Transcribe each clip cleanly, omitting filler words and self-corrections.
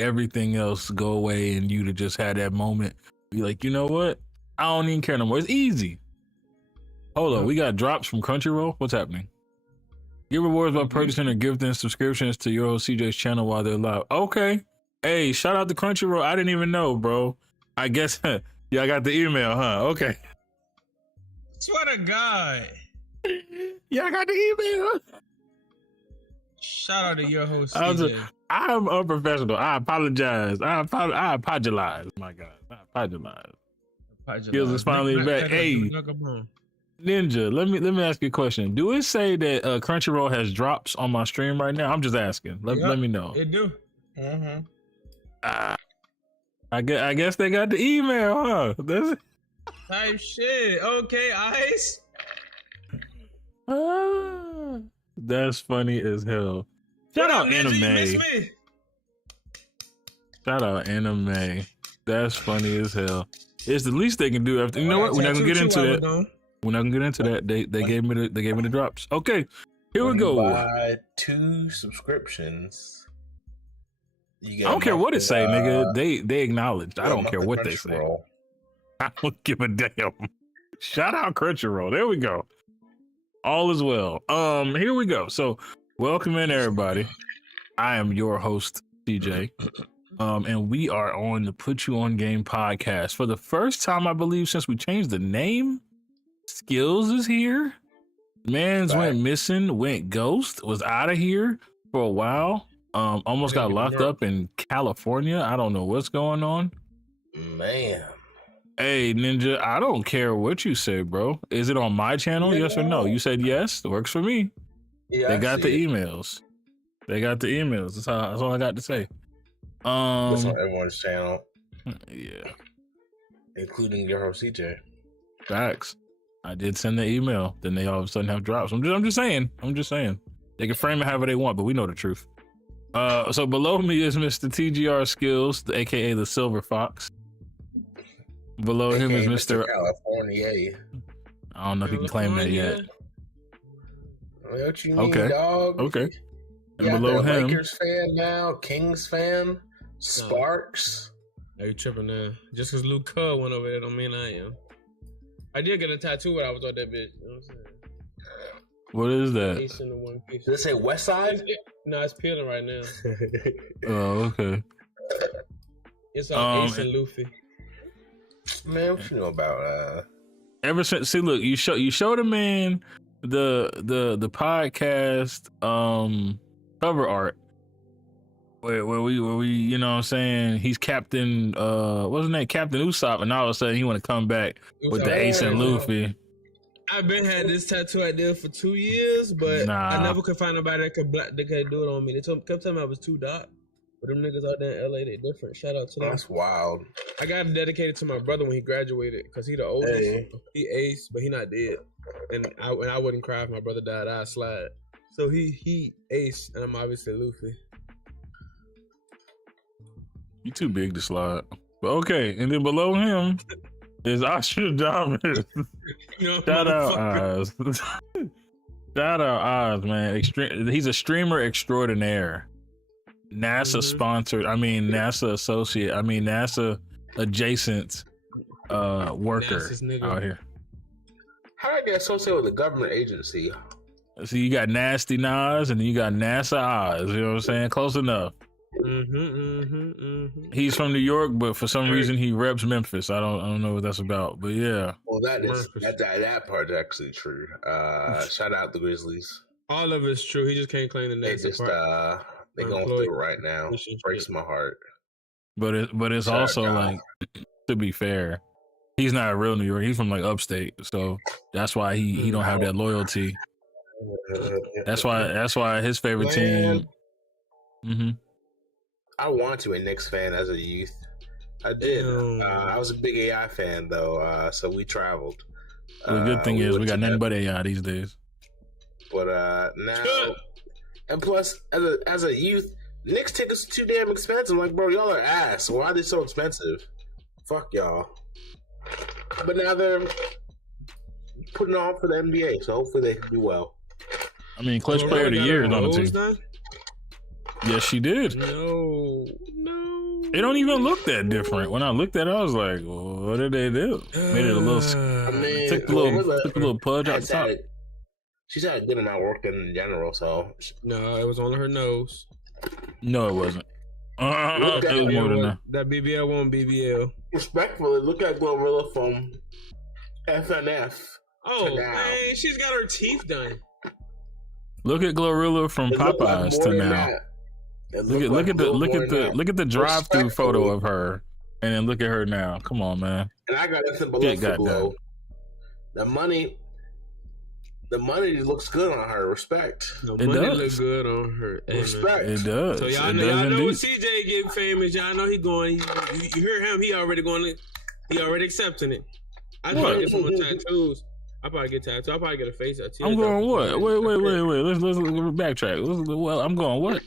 everything else go away and you to just have that moment. Be like, you know what? I don't even care no more. It's easy. Hold on, we got drops from Crunchyroll. What's happening? Give rewards by purchasing or gifting subscriptions to your CJ's channel while they're live. Okay. Hey, shout out to Crunchyroll. I didn't even know, bro. I guess yeah, I got the email, huh? Okay. Swear to God. Yeah, I got the email. Shout out to your host, CJ. I'm unprofessional. I apologize. I apologize. My God, I apologize. Skillz is finally back. Hey, Ninja, let me ask you a question. Do it say that Crunchyroll has drops on my stream right now? I'm just asking. Let me know. It do. Mm-hmm. I guess they got the email, huh? That's type shit. Okay, Ice. That's funny as hell. Shout out anime. Shout out anime. That's funny as hell. It's the least they can do after. You know what? We're not gonna get into that. We're not gonna get into that. They gave me the drops. Okay, here we go. Buy 2 subscriptions. I don't care what it say, nigga. They acknowledged. I don't care what they say. I don't give a damn. Shout out Crunchyroll. There we go. All is well. Here we go. So welcome in everybody. I am your host, CJ. And we are on the Put You On Game podcast. For the first time, I believe, since we changed the name, Skillz is here. Mans went missing, went ghost, was out of here for a while. Almost got locked up in California. I don't know what's going on. Man. Hey, Ninja, I don't care what you say, bro. Is it on my channel? Yes or no? You said yes. It works for me. Yeah, they got the emails. They got the emails. That's all I got to say. It's on everyone's channel. Yeah. Including your host, CJ. Facts. I did send the email. Then they all of a sudden have drops. I'm just saying. They can frame it however they want, but we know the truth. So below me is Mr. TGR Skillz, aka the Silver Fox. Below him is Mr. California. I don't know if he can claim that yet. What you mean, dog? Okay. And yeah, below him, Lakers fan now, Kings fan, Sparks. Are you tripping now? Just because Luke Cub went over there don't mean I am. I did get a tattoo when I was on that bitch. You know what I'm saying? What is that? Does it say West Side? No, it's peeling right now. Oh, okay. It's on Ace and Luffy. Man, what you know about ever since look, you showed a man the podcast cover art where we you know what I'm saying, he's Captain what's his name, Captain Usopp, and all of a sudden he want to come back with the Ace and Luffy. I've been had this tattoo idea for 2 years, but I never could find nobody that could do it on me. They kept telling me I was too dark. But them niggas out there in LA, they different. Shout out to them. That's wild. I got it dedicated to my brother when he graduated, because he the oldest. Hey. He Ace, but he not dead. And I wouldn't cry if my brother died. I'd slide. So he Ace, and I'm obviously Luffy. You too big to slide. But okay, and then below him is Ostradamus. Shout out Oz. Shout out Oz, man. He's a streamer extraordinaire. NASA sponsored, NASA associate, NASA adjacent worker out here. How did I get associated with a government agency? So you got Nasty Nas and then you got NASA Oz, you know what I'm saying? Close enough. He's from New York, but for some reason he reps Memphis. I don't know what that's about, but yeah. Well, that part's actually true. Shout out the Grizzlies. All of it's true. He just can't claim the NASA part. They're going through it right now. Breaks my heart. But it's also like, to be fair, he's not a real New York. He's from like upstate, so that's why he don't have that loyalty. That's why his favorite team. I wanted to be a Knicks fan as a youth. I did. I was a big AI fan though, so we traveled. The good thing is we got nothing but AI these days. But now. And plus, as a youth, Knicks tickets are too damn expensive. Like, bro, y'all are ass. Why are they so expensive? Fuck y'all. But now they're putting on for the NBA, so hopefully they can do well. I mean, clutch player of the year is on the team. Yes, she did. No. It don't even look that different. When I looked at it, I was like, well, what did they do? Made it a little. Took the little pudge out the top. She's had a good amount of work in general, so. No, it was on her nose. No, it wasn't. It was more than that. That BBL won't BBL. Respectfully, look at Glorilla from FNF. Oh, man, she's got her teeth done. Look at Glorilla from Popeyes to now. Look at the drive-through photo of her, and then look at her now. Come on, man. And I got nothing but love for Glow. The money looks good on her. Respect. The money looks good on her. Respect. It does. So y'all know when CJ getting famous. Y'all know he going. You hear him? He already going. He already accepting it. I probably get some more tattoos. I probably get tattoos. I probably get a face tattoo. I'm going what? Wait. Let's backtrack. Well, I'm going what?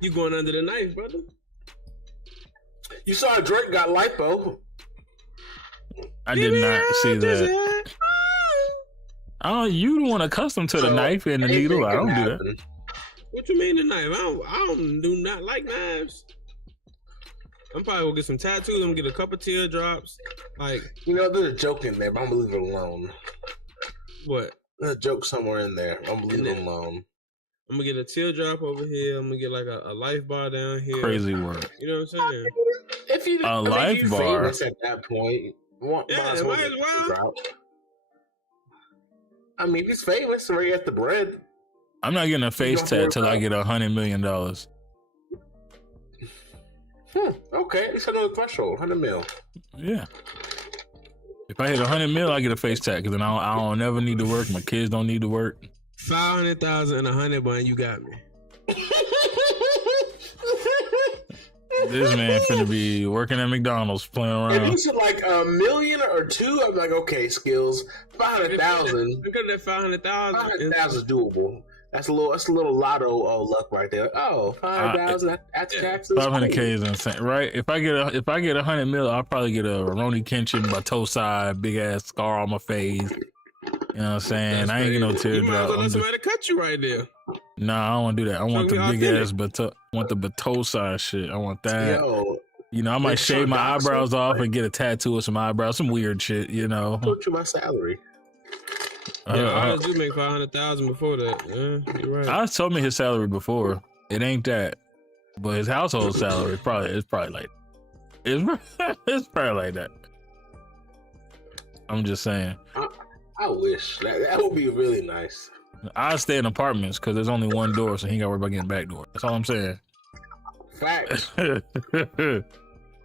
You going under the knife, brother? You saw Drake got lipo. I did not see that. Oh, you the one accustomed to the knife and the needle. I don't do that. What you mean the knife? I do not like knives. I'm probably gonna get some tattoos. I'm gonna get a couple teardrops. Like, there's a joke in there, but I'm gonna leave it alone. What? There's a joke somewhere in there. I'm gonna leave it alone. I'm gonna get a teardrop over here. I'm gonna get like a life bar down here. Crazy work. You know what I'm saying? If you life bar at that point, might as well. I mean, he's famous, so he got the bread. I'm not getting a face tat till I get $100 million. Okay, it's another threshold, 100 mil. Yeah. If I hit 100 mil, I get a face tat because then I don't never need to work. My kids don't need to work. 500,000 and 100, but you got me. This man finna be working at McDonald's playing around. If you said like $1 million or $2 million, I'm like, okay, Skillz. 500,000. Look at that 500,000. 500,000 is doable. That's a little lotto luck right there. Oh, 500,000 after taxes. 500K is insane, right? If I get 100 mil, I'll probably get a Ronnie Kenshin Bateau side, big ass scar on my face. You know what I'm saying? I ain't get no teardrop. You might as well let somebody cut you right there. Nah, I don't want to do that. I want the big ass Bateau. I want the Bateau side shit. I want that. Yo, I might shave my eyebrows off and get a tattoo of some eyebrows, some weird shit. I told you my salary. I do make 500,000 before that. Yeah, you're right. I told me his salary before. It ain't that, but his household salary it's probably like it's probably like that. I'm just saying. I wish that would be really nice. I stay in apartments because there's only one door, so he ain't got to worry about getting back door. That's all I'm saying. Facts.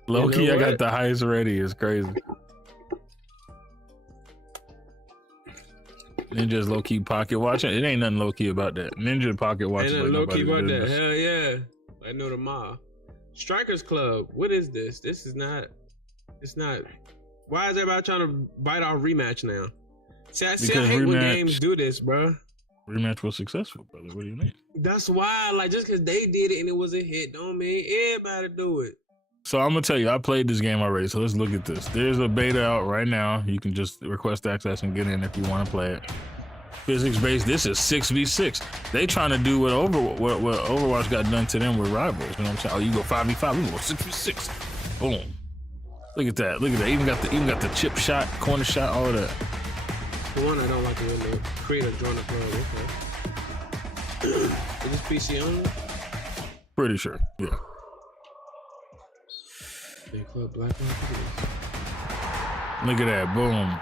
Low key, I got the heist ready. It's crazy. Ninja's low key pocket watching. It ain't nothing low key about that. Ninja pocket watching. Ain't nothing low key about that. Hell yeah. I know the mob. Strikers Club. What is this? This is not. It's not. Why is everybody trying to bite off rematch now? See, I hate when games do this, bro. Rematch was successful, brother. What do you mean? That's why, like, just because they did it and it was a hit, don't mean everybody do it. So I'm gonna tell you, I played this game already. So let's look at this. There's a beta out right now. You can just request access and get in if you want to play it. Physics based. This is 6v6. They trying to do what Overwatch got done to them with rivals. You know what I'm saying? Oh, you go 5v5. We go 6v6. Boom. Look at that. Look at that. Even got the chip shot, corner shot, all of that. The one I don't like is when they create a joint club. Okay. Is this PC only? Pretty sure. Yeah. Big Club Black Ops. Look at that. Boom.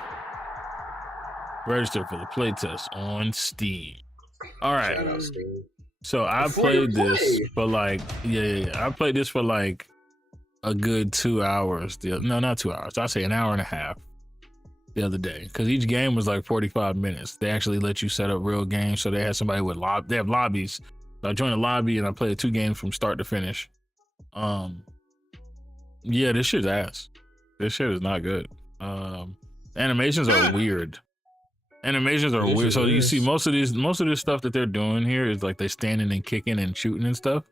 Register for the playtest on Steam. All right. So I played this for like, I played this for like a good 2 hours. No, not 2 hours. I say an hour and a half the other day. Because each game was like 45 minutes. They actually let you set up real games. So they had somebody with they have lobbies. So I joined a lobby and I played 2 games from start to finish. Yeah, this shit's ass. This shit is not good. Animations are weird. Animations are weird. So you see most of this stuff that they're doing here is like they standing and kicking and shooting and stuff.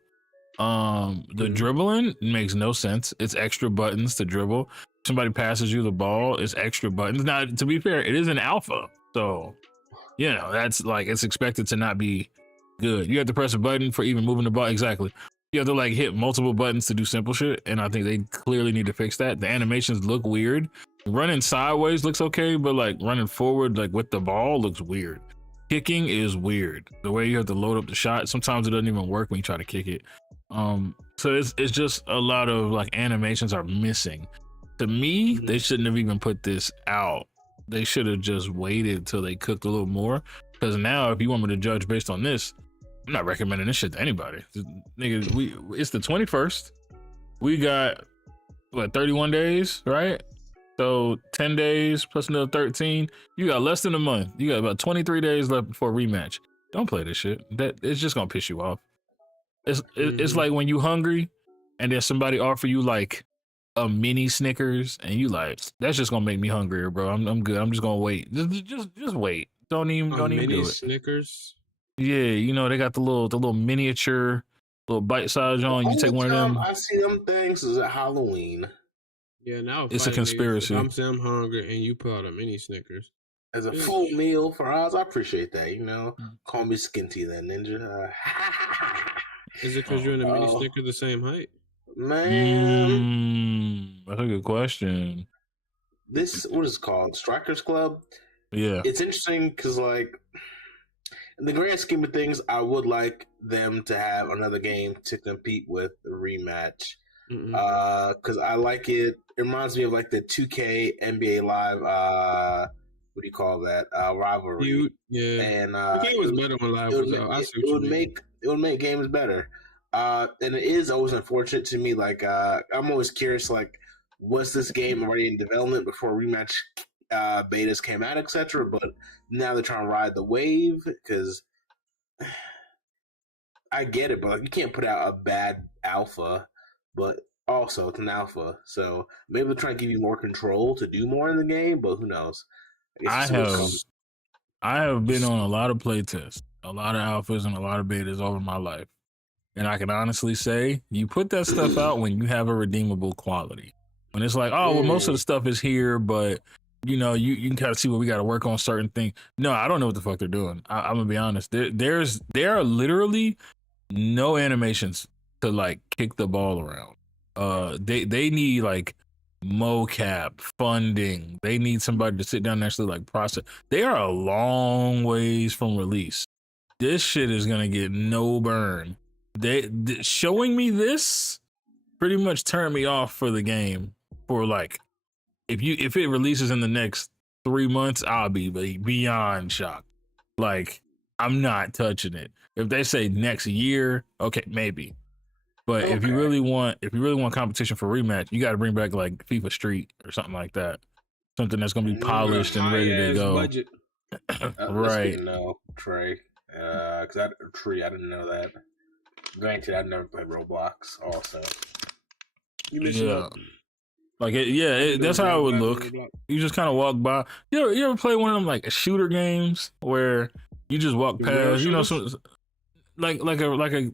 The dribbling makes no sense. It's extra buttons to dribble. Somebody passes you the ball, it's extra buttons. Now, to be fair, it is an alpha. So, that's like, it's expected to not be good. You have to press a button for even moving the ball. Exactly. you have to like hit multiple buttons to do simple shit, and I think they clearly need to fix that. The animations look weird. Running sideways looks okay, but like running forward like with the ball looks weird. Kicking is weird. The way you have to load up the shot, sometimes it doesn't even work when you try to kick it. So it's just a lot of like animations are missing. To me, they shouldn't have even put this out. They should have just waited till they cooked a little more. Because now, if you want me to judge based on this, I'm not recommending this shit to anybody. Nigga, it's the 21st. We got what 31 days, right? So 10 days plus another 13. You got less than a month. You got about 23 days left before a rematch. Don't play this shit. It's just gonna piss you off. It's like when you hungry and then somebody offer you like a mini Snickers and you like, that's just gonna make me hungrier, bro. I'm good. I'm just gonna wait. Just wait. Don't even do it. Snickers. Yeah, you know they got the little miniature, little bite size on. You take one of them. I see them things is at Halloween. Yeah, now it's a conspiracy. I'm saying I'm hungry and you put out a mini Snickers as a full meal for us. I appreciate that. You know, call me Skinty then, Ninja. Is it because you're in a mini Snickers the same height? Man, that's a good question. This what is it called? Strikers Club. Yeah, it's interesting because like in the grand scheme of things, I would like them to have another game to compete with the rematch. Because I like it. It reminds me of like the 2K NBA Live. What do you call that? Rivalry. Yeah, and it was better when Live was out. It would make games better. And it is always unfortunate to me. Like I'm always curious. Like, was this game already in development before rematch betas came out, etc.? But now they're trying to ride the wave because I get it, but like you can't put out a bad alpha. But also, it's an alpha, so maybe they're trying to give you more control to do more in the game. But who knows? I have been on a lot of playtests, a lot of alphas, and a lot of betas over my life, and I can honestly say you put that stuff out when you have a redeemable quality. When it's like, oh, well, most of the stuff is here, but you know, you can kind of see what we got to work on certain things. No, I don't know what the fuck they're doing. I'm gonna be honest. There are literally no animations to like kick the ball around. They need like mocap funding. They need somebody to sit down and actually like process. They are a long ways from release. This shit is gonna get no burn. They showing me this pretty much turned me off for the game. For like, if it releases in the next 3 months, I'll be beyond shocked. Like, I'm not touching it. If they say next year, okay, maybe. But if you really want competition for rematch, you got to bring back like FIFA Street or something like that. Something that's gonna be polished and ready to go. Budget. Right. No, Trey. Because I didn't know that. Granted, I've never played Roblox. Also, yeah. Like that's how it would look. You just kind of walk by. You ever play one of them like shooter games where you just walk past? You know, some like a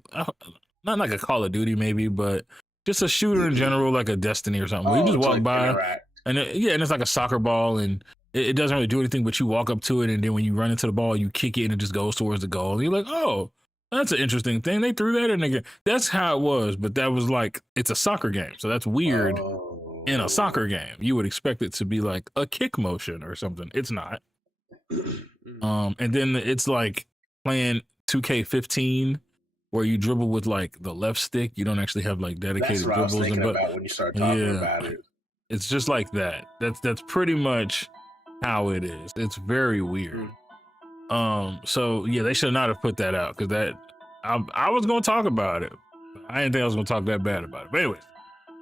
not like a Call of Duty maybe, but just a shooter in general, like a Destiny or something. Where you just walk like by, and it's like a soccer ball, and it doesn't really do anything, but you walk up to it, and then when you run into the ball, you kick it, and it just goes towards the goal. And you're like, oh, that's an interesting thing. They threw that in there. That's how it was, but that was like it's a soccer game, so that's weird. In a soccer game, you would expect it to be like a kick motion or something. It's not. And then it's like playing 2K15. Where you dribble with like the left stick, you don't actually have like dedicated dribbles. That's what I was thinking about when you start talking about it. It's just like that. That's pretty much how it is. It's very weird. So yeah, they should not have put that out because that I was gonna talk about it. I didn't think I was gonna talk that bad about it. But anyways,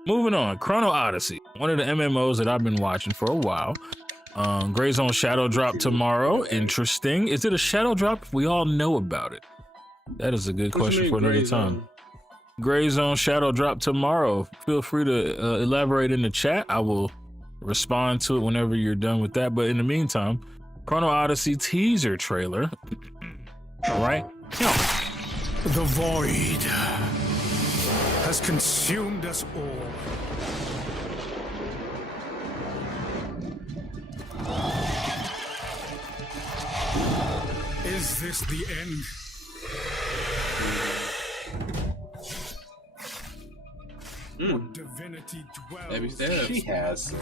moving on. Chrono Odyssey, one of the MMOs that I've been watching for a while. Gray Zone Shadow drop tomorrow. Interesting. Is it a shadow drop? We all know about it. That is a good question for another time. Gray Zone Shadow drop tomorrow. Feel free to elaborate in the chat. I will respond to it whenever you're done with that. But in the meantime, Chrono Odyssey teaser trailer. All right. The void has consumed us all. Is this the end? What divinity dwells? She has some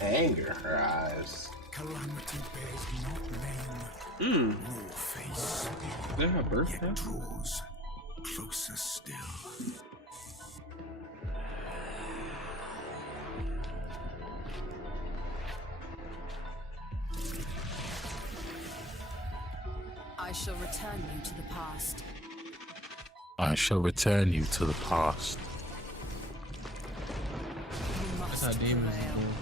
anger in her eyes. Calamity bears not name nor face. Is that her birthday? Yet draws closer still. I shall return you to the past. I shall return you to the past. You must how demons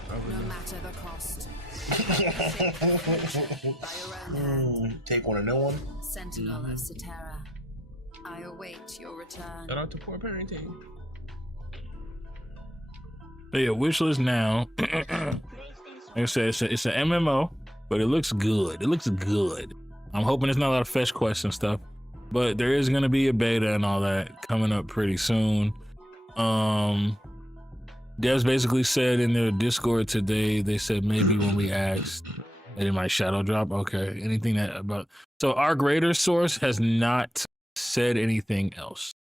prevail, go. no matter the cost. By your own hand, Take one and no one. Sentinel of Cetera, I await your return. Shout out to poor parenting. But yeah, wishlist now. Like I said, it's an MMO, but it looks good. It looks good. I'm hoping there's not a lot of fetch quests and stuff, but there is going to be a beta and all that coming up pretty soon. Devs basically said in their Discord today, they said maybe when we asked that it might shadow drop. Okay, anything that about, so our greater source has not said anything else.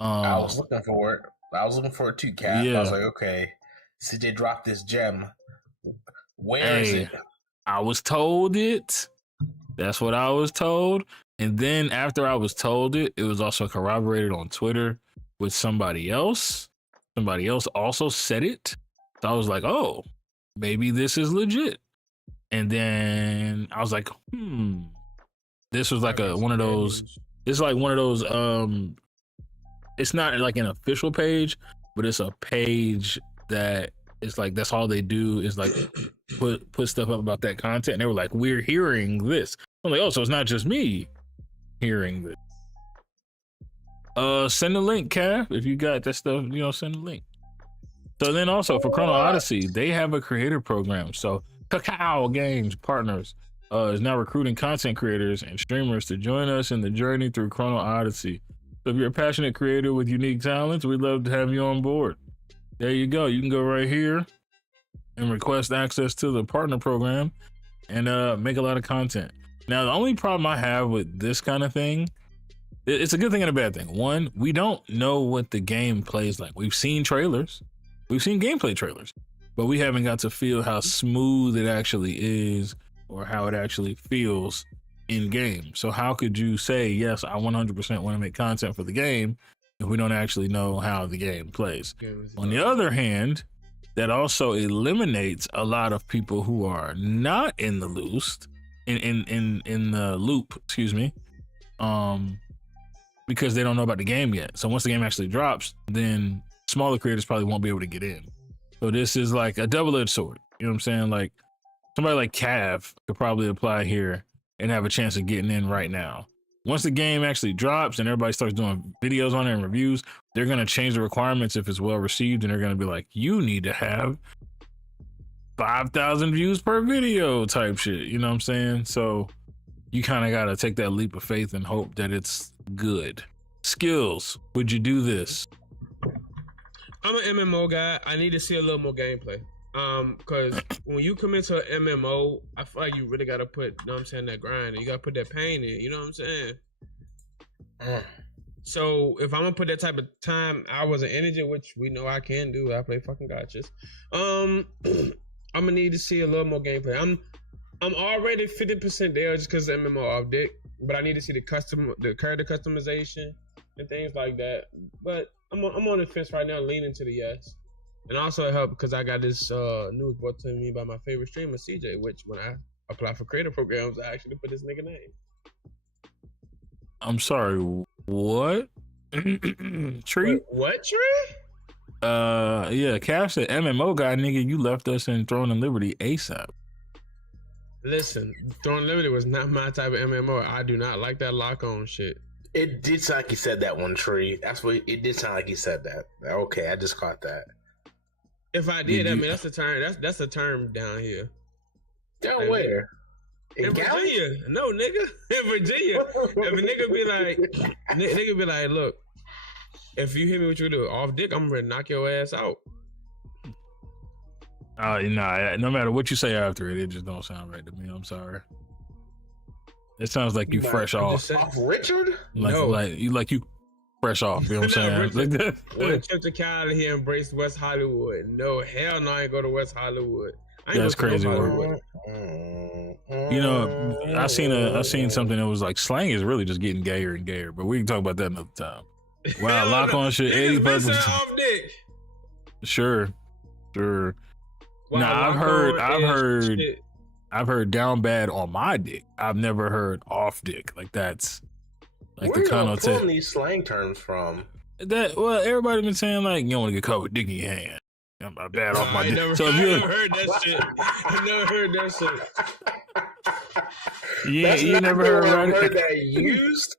I was looking for it. I was looking for it too, Cat. Yeah. I was like, okay, since they dropped this gem, where is it? I was told it. That's what I was told. And then after I was told it, it was also corroborated on Twitter with somebody else. Somebody else also said it. So I was like, oh, maybe this is legit. And then I was like, this was like one of those, it's like one of those, it's not like an official page, but it's a page that it's like, that's all they do is like put stuff up about that content. And they were like, we're hearing this. I'm like, oh, so it's not just me hearing this. Send a link, Cav. If you got that stuff, send a link. So then also for Chrono Odyssey, they have a creator program. So Cacao Games Partners is now recruiting content creators and streamers to join us in the journey through Chrono Odyssey. So if you're a passionate creator with unique talents, we'd love to have you on board. There you go. You can go right here and request access to the partner program and make a lot of content. Now, the only problem I have with this kind of thing, it's a good thing and a bad thing. One, we don't know what the game plays like. We've seen trailers. We've seen gameplay trailers, but we haven't got to feel how smooth it actually is or how it actually feels in game. So how could you say, yes, I 100% want to make content for the game if we don't actually know how the game plays? On the other hand, that also eliminates a lot of people who are not in the loop, excuse me, because they don't know about the game yet. So once the game actually drops, then smaller creators probably won't be able to get in. So this is like a double-edged sword. You know what I'm saying? Like somebody like Cav could probably apply here and have a chance of getting in right now. Once the game actually drops and everybody starts doing videos on it and reviews, they're going to change the requirements if it's well received, and they're going to be like, you need to have 5,000 views per video type shit. You know what I'm saying? So you kind of got to take that leap of faith and hope that it's good. Skillz, would you do this? I'm an MMO guy. I need to see a little more gameplay. Because when you come into an MMO, I feel like you really gotta put, you know what I'm saying, that grind. You gotta put that pain in, you know what I'm saying? So if I'm gonna put that type of time, hours, and energy, which we know I can do, I play fucking gotchas. I'm gonna need to see a little more gameplay. I'm already 50% there just because the MMO off dick, but I need to see the character customization and things like that. But I'm on the fence right now, leaning to the yes. And also it helped because I got this news brought to me by my favorite streamer, CJ, which when I apply for creator programs, I actually put this nigga name. I'm sorry, what? Tree? Wait, what, Tree? Yeah, Cav said MMO guy, nigga, you left us in Throne and Liberty ASAP. Listen, Throne and Liberty was not my type of MMO. I do not like that lock-on shit. It did sound like he said that one, Tree. That's what it did sound like he said that. Okay, I just caught that. If I did, I mean that's a term. That's a term down here. Down where? In Virginia. No, nigga. In Virginia. If a nigga be like, look, if you hit me what you do off dick, I'm ready to knock your ass out. Nah, no matter what you say after it just don't sound right to me. I'm sorry. It sounds like you fresh off. Off Richard? Like you fresh off. You know what I'm saying? One trip to Cali, he embraced West Hollywood. No, hell no, I ain't go to West Hollywood. That's crazy work. You know, I seen something that was like slang is really just getting gayer and gayer, but we can talk about that another time. Wow, lock on shit, 80%. Off dick. Sure. Wow, now I've heard down bad on my dick. I've never heard off dick. Like that's like where the connotation. Where are you pulling these slang terms from? Everybody been saying like you don't want to get caught with dick in your hand. I'm bad off my dick. I never heard that shit. I never heard that shit. Yeah, that's you not never the heard word that used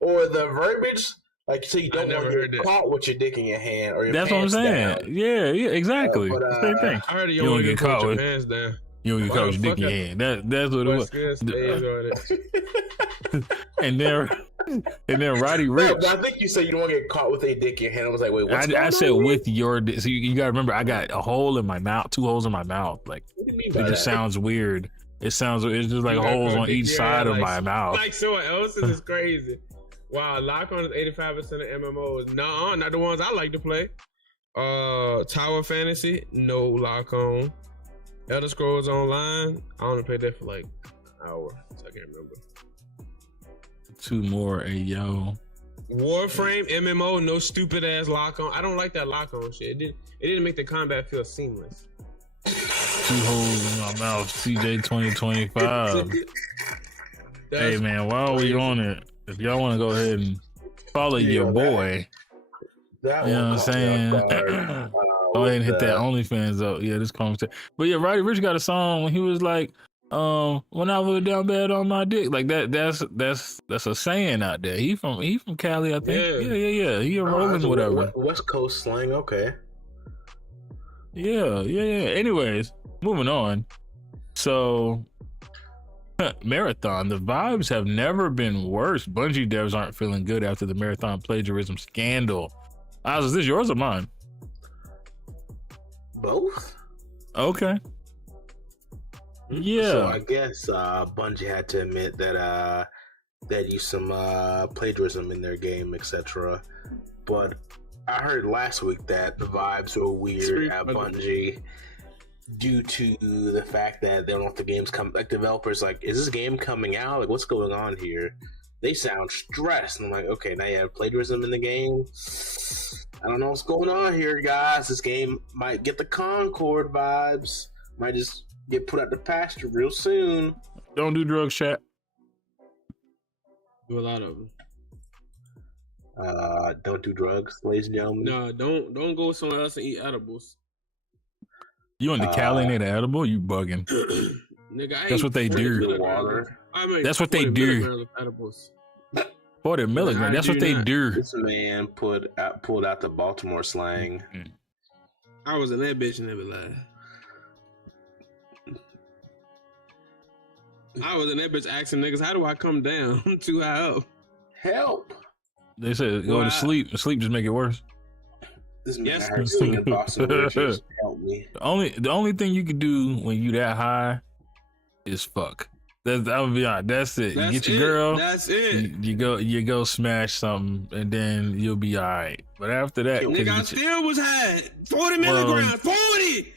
or the verbiage. Like, so you don't want to get caught with your dick in your hand or your That's what I'm saying. Down. Yeah, exactly. Same thing. I heard you don't get caught with your hands down. You don't get caught with your dick in your hand. That's what it was. And then Roddy Ricch. No, I think you said you don't want to get caught with a dick in your hand. I was like, wait, what's I said with your dick. So you gotta remember, I got a hole in my mouth, 2 holes in my mouth. Like what do you mean by it just sounds weird. It's just like holes on each side of my mouth. Like someone else's is crazy. Wow, lock on is 85% of MMOs. No, not the ones I like to play. Tower Fantasy, no lock on. Elder Scrolls Online, I only played that for like an hour, so I can't remember. 2 more, yo. Warframe, MMO, no stupid ass lock on. I don't like that lock on shit. It didn't make the combat feel seamless. 2 holes in my mouth, CJ 2025. Hey man, while we on it, if y'all want to go ahead and follow your boy, you know what I'm saying? Go ahead and hit that OnlyFans up. Yeah, this conversation. But yeah, Roddy Ricch got a song when he was like, when I was down bad on my dick. Like that's a saying out there. He from Cali, I think. Yeah. He a rolling whatever. West Coast slang, okay. Yeah. Anyways, moving on. So Marathon, the vibes have never been worse. Bungie devs aren't feeling good after the Marathon plagiarism scandal. Is this yours or mine? Both. Okay. Yeah. So I guess Bungie had to admit that they used some plagiarism in their game, etc. But I heard last week that the vibes were weird at Bungie due to the fact that they don't know if the game's like developers like, is this game coming out? Like, what's going on here? They sound stressed. And I'm like, okay, now you have plagiarism in the game. I don't know what's going on here, guys. This game might get the Concord vibes. Might just get put out the pasture real soon. Don't do drugs, chat. Do a lot of them. Don't do drugs, ladies and gentlemen. No, don't go somewhere else and eat edibles. You in the Cali and ate an edible? You bugging? Nigga, that's what they do. That's what they do. 40 milligrams. That's what they do. This man pulled out the Baltimore slang. Mm-hmm. I was in that bitch and never lied. I was in that bitch asking niggas, how do I come down? I'm too high up. Help. They said go to sleep. Sleep just make it worse. This man heard singing Boston Witches. Help me. The only thing you can do when you that high is fuck. I would be honest. That's it. You get your girl. That's it. You go smash something, and then you'll be all right. But after that, nigga, I still was high. 40 milligrams. 40.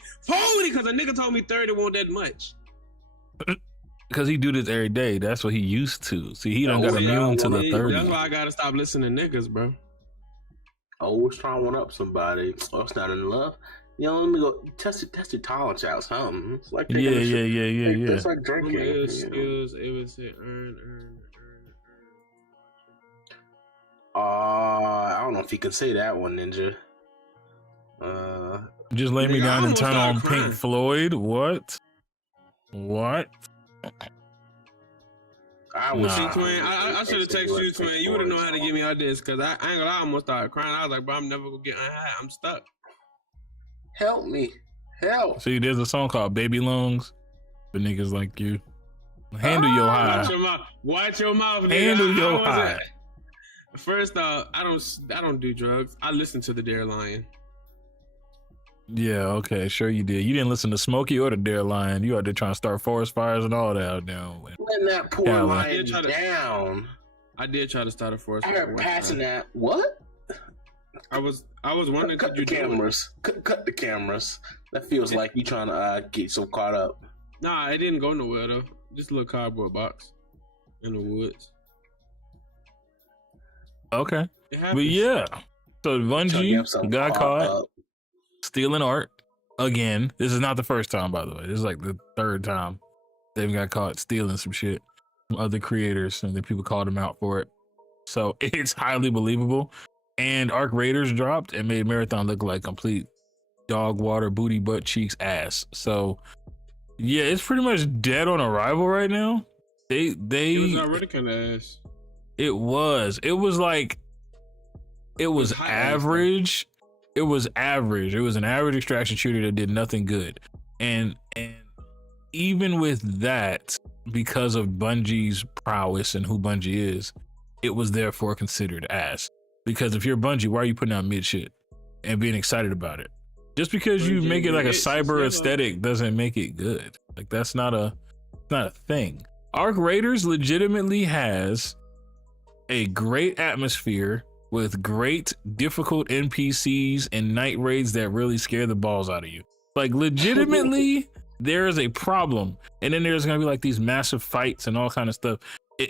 Because a nigga told me 30 won't that much. Because he do this every day. That's what he used to. See, he don't got immune to the 30. That's why I gotta stop listening to niggas, bro. Always trying to one up somebody. Oh, it's not in love. You know, let me go test your tolerance out. Something. It's like yeah. It's like drinking. It was Skillz. It was earn. I don't know if you can say that one, Ninja. Just lay me down and turn on Pink Floyd. What? I should have texted you, twin. You would have known how to get me out of this, because I ain't gonna lie, I almost started crying. I was like, bro, I'm never gonna get high. I'm stuck. Help me. Help. See, there's a song called Baby Lungs for niggas like you. Handle your high. Watch your mouth, nigga. Handle your high. First off, I don't do drugs. I listen to the Dare Lion. Yeah, okay, sure you did. You didn't listen to Smokey or the Dare Lion. You out there trying to start forest fires and all that out there. Letting that poor lion down. I did try to start a forest fire. I heard passing that. What? I was wondering, cut the cameras. Cut the cameras. That feels like you trying to get so caught up. Nah, it didn't go nowhere though. Just a little cardboard box in the woods. Okay, but yeah. So Bungie got caught stealing art again. This is not the first time, by the way. This is like the third time they've got caught stealing some shit from other creators, and then people called them out for it. So it's highly believable. And Arc Raiders dropped and made Marathon look like complete dog water, booty, butt cheeks, ass. So yeah, it's pretty much dead on arrival right now. It was already kind of ass. It was average. It was average. It was an average extraction shooter that did nothing good. And even with that, because of Bungie's prowess and who Bungie is, it was therefore considered ass. Because if you're Bungie, why are you putting out mid shit and being excited about it? Just because you make it like a cyber aesthetic doesn't make it good. Like that's not a thing. Arc Raiders legitimately has a great atmosphere with great difficult NPCs and night raids that really scare the balls out of you. Like legitimately, there is a problem. And then there's gonna be like these massive fights and all kind of stuff.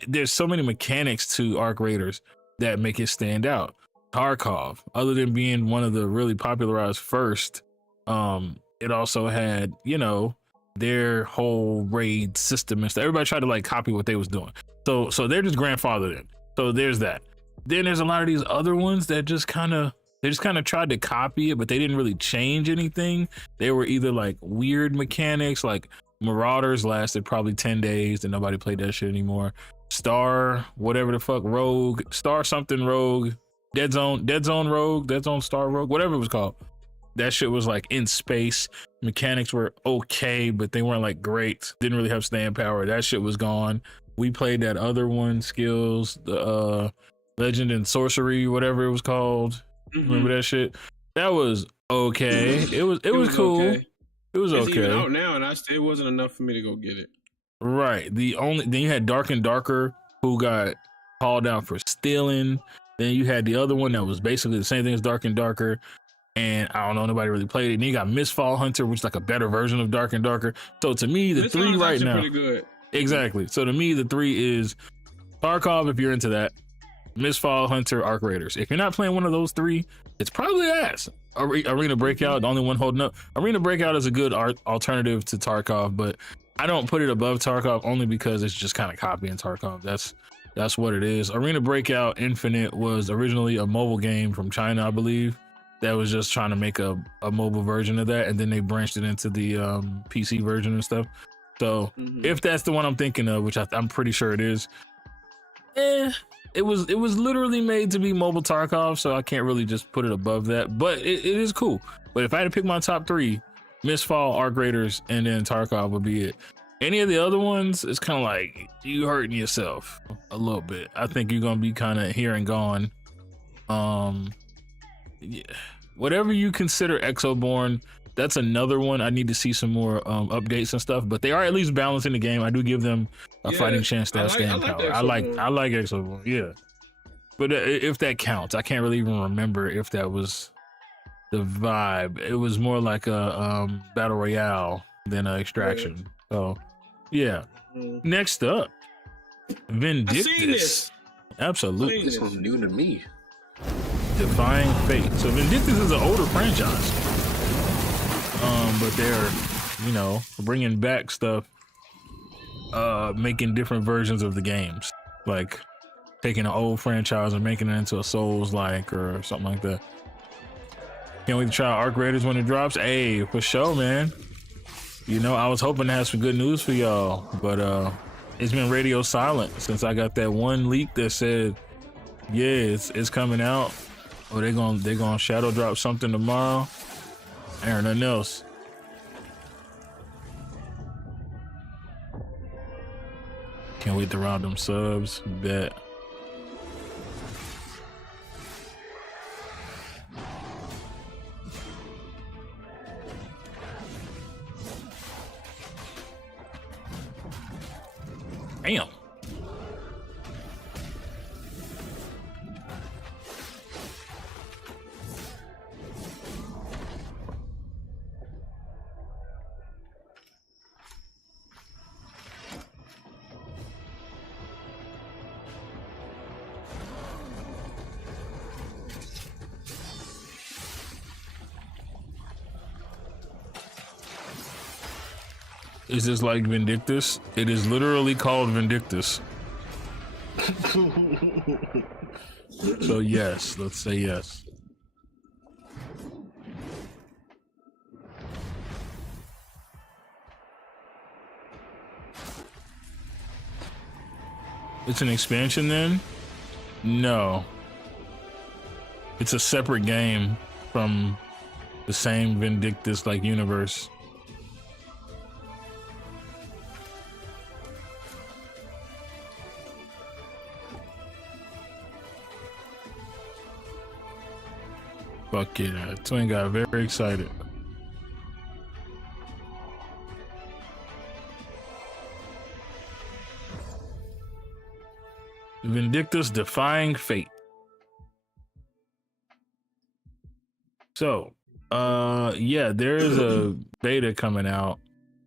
There's so many mechanics to Arc Raiders that make it stand out. Tarkov, other than being one of the really popularized first, it also had, you know, their whole raid system and stuff. Everybody tried to like copy what they was doing. So they're just grandfathered in. So there's that. Then there's a lot of these other ones that just kind of tried to copy it, but they didn't really change anything. They were either like weird mechanics, like Marauders lasted probably 10 days and nobody played that shit anymore. Star, whatever the fuck, Rogue, Star something Rogue, Dead Zone Rogue, Dead Zone Star Rogue, whatever it was called. That shit was like in space. Mechanics were okay, but they weren't like great. Didn't really have staying power. That shit was gone. We played that other one, Skillz, the Legend and Sorcery, whatever it was called. Mm-hmm. Remember that shit? That was okay. It was cool. Okay. It was okay. It's even out now, and it wasn't enough for me to go get it. Right. Then you had Dark and Darker, who got called out for stealing. Then you had the other one that was basically the same thing as Dark and Darker, and I don't know, nobody really played it. And then you got Mistfall Hunter, which is like a better version of Dark and Darker. So to me, the three right now, pretty good. Exactly. So to me, the three is Tarkov if you're into that, Mistfall Hunter, Arc Raiders. If you're not playing one of those three, it's probably ass. Arena Breakout, the only one holding up. Arena Breakout is a good alternative to Tarkov, but I don't put it above Tarkov only because it's just kind of copying Tarkov. That's what it is. Arena Breakout Infinite was originally a mobile game from China, I believe, that was just trying to make a mobile version of that, and then they branched it into the PC version and stuff. So if that's the one I'm thinking of, which I'm pretty sure it is, it was literally made to be mobile Tarkov, so I can't really just put it above that, but it is cool. But if I had to pick my top three, Mistfall, Arc Raiders, and then Tarkov would be it. Any of the other ones, it's kind of like you hurting yourself a little bit. I think you're gonna be kind of here and gone. Yeah. Whatever you consider Exoborn, that's another one. I need to see some more updates and stuff, but they are at least balancing the game. I do give them a fighting chance to have stand power. I like Exoborn, yeah. But if that counts, I can't really even remember if that was the vibe. It was more like a battle royale than an extraction. So yeah. Next up, Vindictus. I've seen this. Absolutely. This was new to me. Defying Fate. So Vindictus is an older franchise, but they're, you know, bringing back stuff, making different versions of the games, like taking an old franchise and making it into a Souls-like or something like that. Can't wait to try Arc Raiders when it drops. Hey, for sure, man. You know, I was hoping to have some good news for y'all, but it's been radio silent since I got that one leak that said, yeah, it's coming out. Or they're gonna shadow drop something tomorrow. And nothing else. Can't wait to round them subs. Bet. Damn. Is this like Vindictus? It is literally called Vindictus. So yes, let's say yes. It's an expansion then? No. It's a separate game from the same Vindictus like universe. Fuck yeah, Twin got very excited. Vindictus defying fate. So, yeah, there is a beta coming out,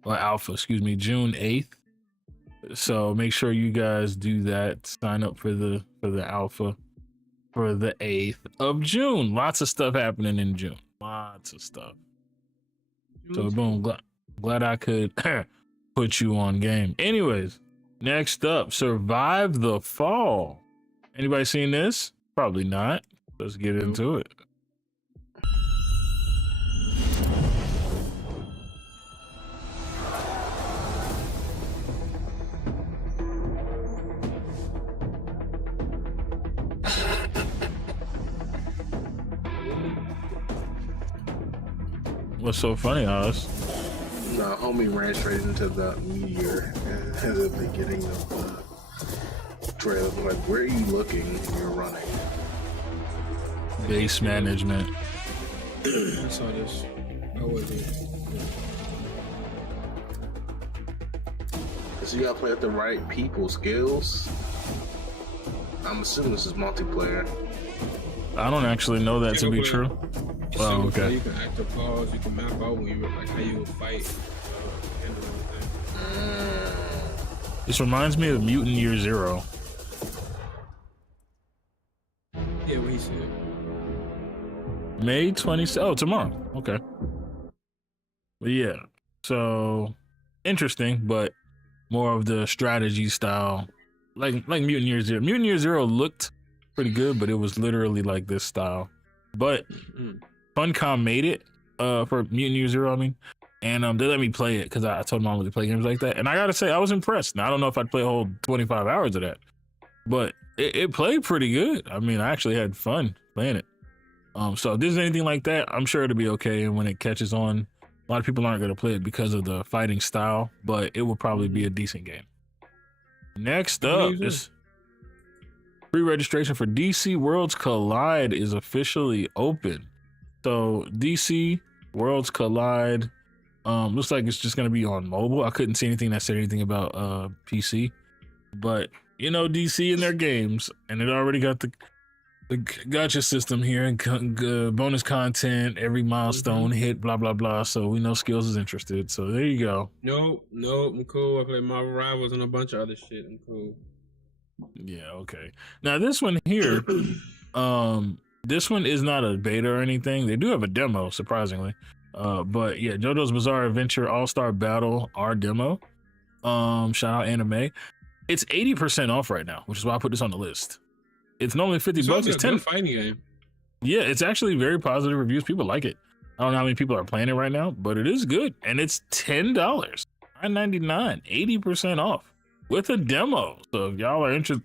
or alpha, excuse me, June 8th. So make sure you guys do that. Sign up for the alpha for the 8th of June. Lots of stuff happening in June. Lots of stuff. So boom, glad I could put you on game. Anyways, next up, Survive the Fall. Anybody seen this? Probably not. Let's get into it. What's so funny, Oz? No, homie ran straight into the meteor at the beginning of the trailer. Like, where are you looking? You're running. Base management. I saw this. I wasn't. So you gotta play with the right people, Skillz. I'm assuming this is multiplayer. I don't actually know that to be true. Oh, okay. You can active pause. You can map out when you like how you would fight. This reminds me of Mutant Year Zero. Yeah, what he said. May 27th. Oh, tomorrow. Okay. But yeah, so interesting, but more of the strategy style, like Mutant Year Zero. Mutant Year Zero looked pretty good, but it was literally like this style. But Funcom made it for Mutant Year Zero, I mean, and they let me play it because I told Mom to play games like that, and I gotta say I was impressed. Now I don't know if I'd play a whole 25 hours of that, but it played pretty good. I mean, I actually had fun playing it. So if there's anything like that, I'm sure it'll be okay. And when it catches on, a lot of people aren't gonna play it because of the fighting style, but it will probably be a decent game. Next up is pre-registration for DC Worlds Collide is officially open. So DC Worlds Collide looks like it's just gonna be on mobile. I couldn't see anything that said anything about PC, but you know, DC and their games, and it already got the gacha system here and bonus content, every milestone hit, blah blah blah. So we know Skillz is interested. So there you go. Nope, I'm cool. I play Marvel Rivals and a bunch of other shit. I'm cool. Yeah, okay. Now this one here, this one is not a beta or anything. They do have a demo, surprisingly. But yeah, JoJo's Bizarre Adventure All-Star Battle, our demo. Shout out Anime. It's 80% off right now, which is why I put this on the list. It's normally $50. It's 10 fighting game. Yeah, it's actually very positive reviews. People like it. I don't know how many people are playing it right now, but it is good. And it's $10, $9.99, 80% off with a demo. So if y'all are into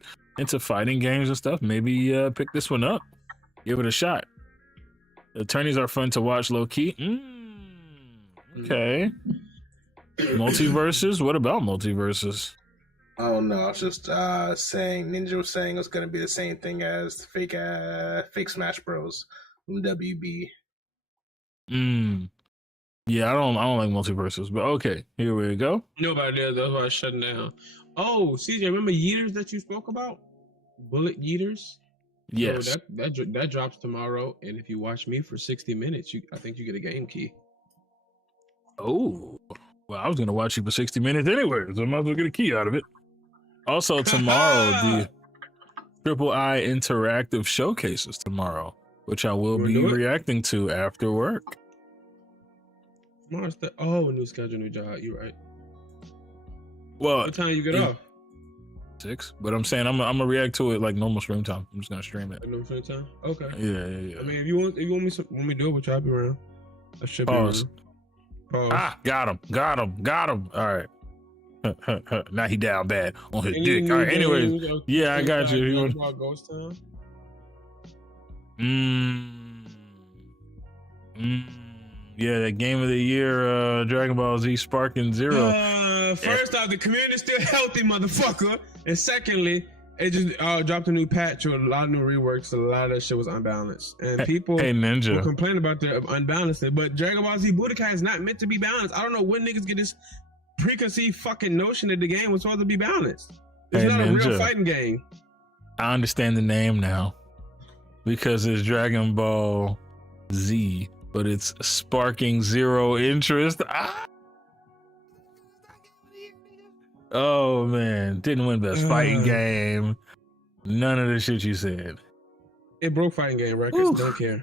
fighting games and stuff, maybe pick this one up. Give it a shot. The attorneys are fun to watch low key. Okay. Multiverses? What about multiverses? Oh no, I was just saying Ninja was saying it's gonna be the same thing as fake Smash Bros. From WB. Yeah, I don't like multiverses, but okay, here we go. Nobody does. That's why I'm shutting down. Oh, CJ, remember Yeeters that you spoke about? Bullet Yeeters. Yes. So that drops tomorrow, and if you watch me for 60 minutes, I think you get a game key. Oh, well, I was gonna watch you for 60 minutes anyway, so I might as well get a key out of it. Also, tomorrow, the Triple I Interactive showcases tomorrow, which I will be reacting to after work. Tomorrow's new schedule, new job. You're right. Well, what time you get off? 6. But I'm saying I'm gonna react to it like normal stream time. I'm just gonna stream it. Normal stream time. Okay. Yeah. I mean, if you want me to do it with you, I'll be around. I should Pause. be around. Pause. Ah, got him. All right. Now he down bad on his dick. All right. Anyways, yeah, I got you. You want Ghost Town? Yeah, the game of the year, Dragon Ball Z Sparking Zero. First off, the community's still healthy, motherfucker. And secondly, it just dropped a new patch with a lot of new reworks. A lot of that shit was unbalanced, and people were complaining about the unbalanced. But Dragon Ball Z Budokai is not meant to be balanced. I don't know when niggas get this preconceived fucking notion that the game was supposed to be balanced. It's not a real fighting game. I understand the name now because it's Dragon Ball Z, but it's sparking zero interest. Oh man, didn't win best fighting game. None of the shit you said. It broke fighting game records. Don't care.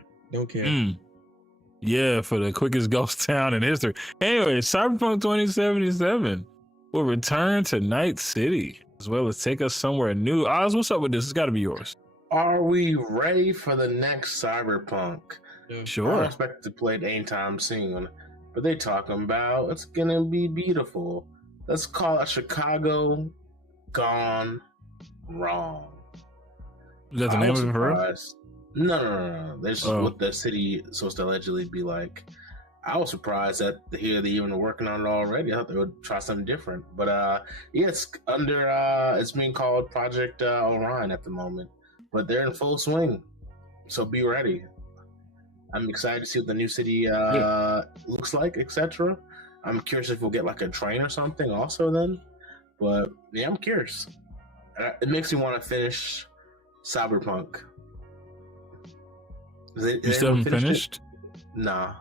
Yeah, for the quickest ghost town in history. Anyway, Cyberpunk 2077 will return to Night City as well as take us somewhere new. Oz, what's up with this? It's got to be yours. Are we ready for the next Cyberpunk? Yeah. Sure. I don't expect to play it anytime soon, but they talking about it's gonna be beautiful. Let's call it Chicago gone wrong. Is that the name of it for real? No. That's what the city is supposed to allegedly be like. I was surprised that here they even working on it already. I thought they would try something different. But yeah, it's under it's being called Project Orion at the moment. But they're in full swing. So be ready. I'm excited to see what the new city looks like, etc. I'm curious if we'll get like a train or something also then. But yeah, I'm curious. It makes me want to finish Cyberpunk. You still haven't finished? Nah.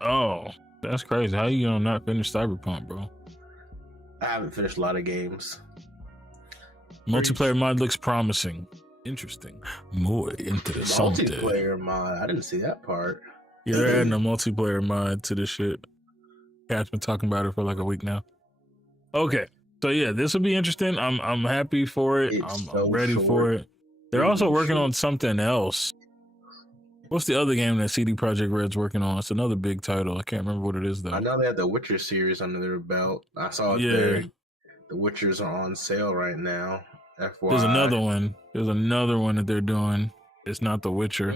Oh, that's crazy. How you gonna not finish Cyberpunk, bro? I haven't finished a lot of games. Multiplayer mod looks promising. Interesting. More interesting. Multiplayer mod. I didn't see that part. Yeah, they're adding a multiplayer mod to this shit. Cat's been talking about it for like a week now. Okay. So yeah, this will be interesting. I'm happy for it. I'm ready for it. They're also working on something else. What's the other game that CD Projekt Red's working on? It's another big title. I can't remember what it is though. I know they have the Witcher series under their belt. I saw it there. The Witchers are on sale right now. FYI. There's another one. There's another one that they're doing. It's not The Witcher.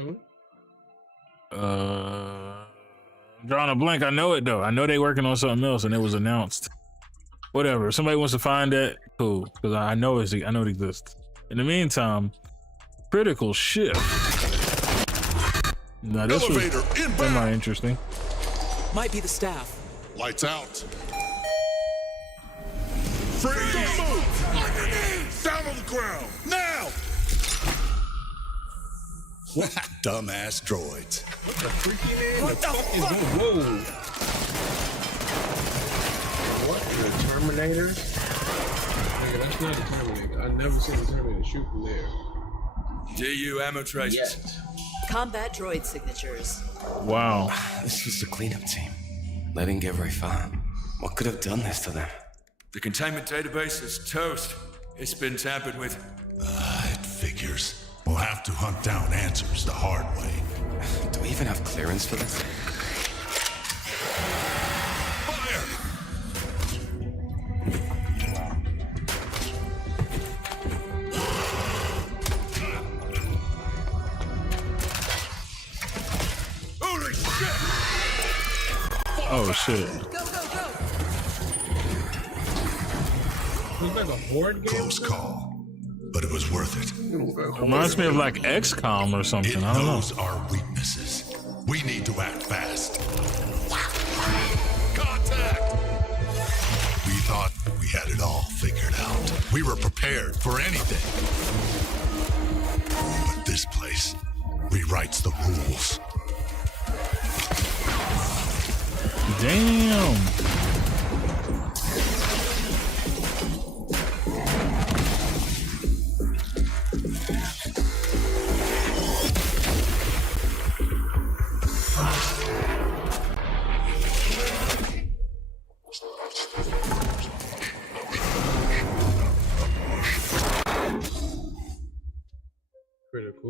I'm drawing a blank. I know it though. I know they're working on something else and it was announced. Whatever. If somebody wants to find that, cool. Because I know it exists. In the meantime, Critical Shift. Now this was semi-interesting. Might be the staff. Lights out. Freeze! Don't move! On your knees! Down on the ground! Now! Dumbass droids. What the fuck? Whoa! What? The Terminator? Yeah, that's not the Terminator. I've never seen the Terminator shoot from there. DU ammo traces. Yes. Combat droid signatures. Wow. This was the cleanup team. They didn't get very far. What could have done this to them? The containment database is toast. It's been tampered with. It figures. We'll have to hunt down answers the hard way. Do we even have clearance for this? Fire! Holy shit! Oh shit. It's like a horde game. Close call, but it was worth it. Reminds me of like XCOM or something. It I don't know. knows our weaknesses. We need to act fast. Contact! We thought we had it all figured out. We were prepared for anything. But this place rewrites the rules. Damn.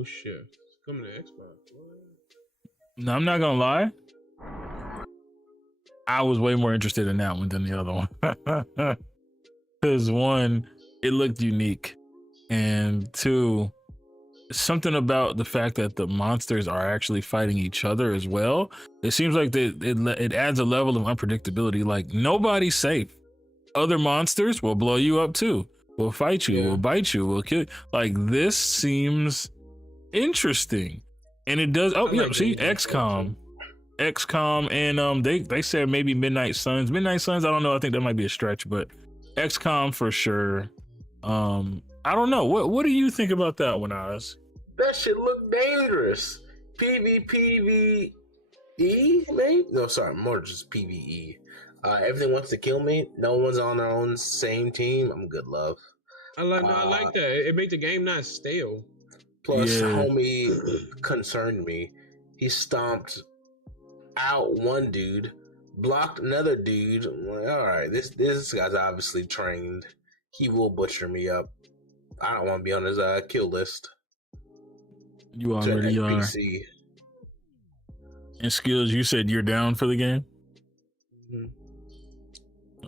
Oh shit! It's coming to Xbox. No, I'm not gonna lie. I was way more interested in that one than the other one. Because one, it looked unique, and two, something about the fact that the monsters are actually fighting each other as well. It seems like it adds a level of unpredictability. Like, nobody's safe. Other monsters will blow you up too. Will fight you. Will bite you. Will kill you. Like, this seems interesting, and it does. Oh yeah, see, XCOM, and they said maybe Midnight Suns. Midnight Suns, I don't know. I think that might be a stretch, but XCOM for sure. I don't know. What do you think about that one, Oz? That shit look dangerous. PvPvE, maybe? No, sorry, more just PvE. Everything wants to kill me. No one's on their own same team. I'm good, love. I like that. It made the game not stale. Plus, homie concerned me. He stomped out one dude, blocked another dude. I'm like, all right, this guy's obviously trained. He will butcher me up. I don't want to be on his kill list. You already are. And Skillz, you said you're down for the game?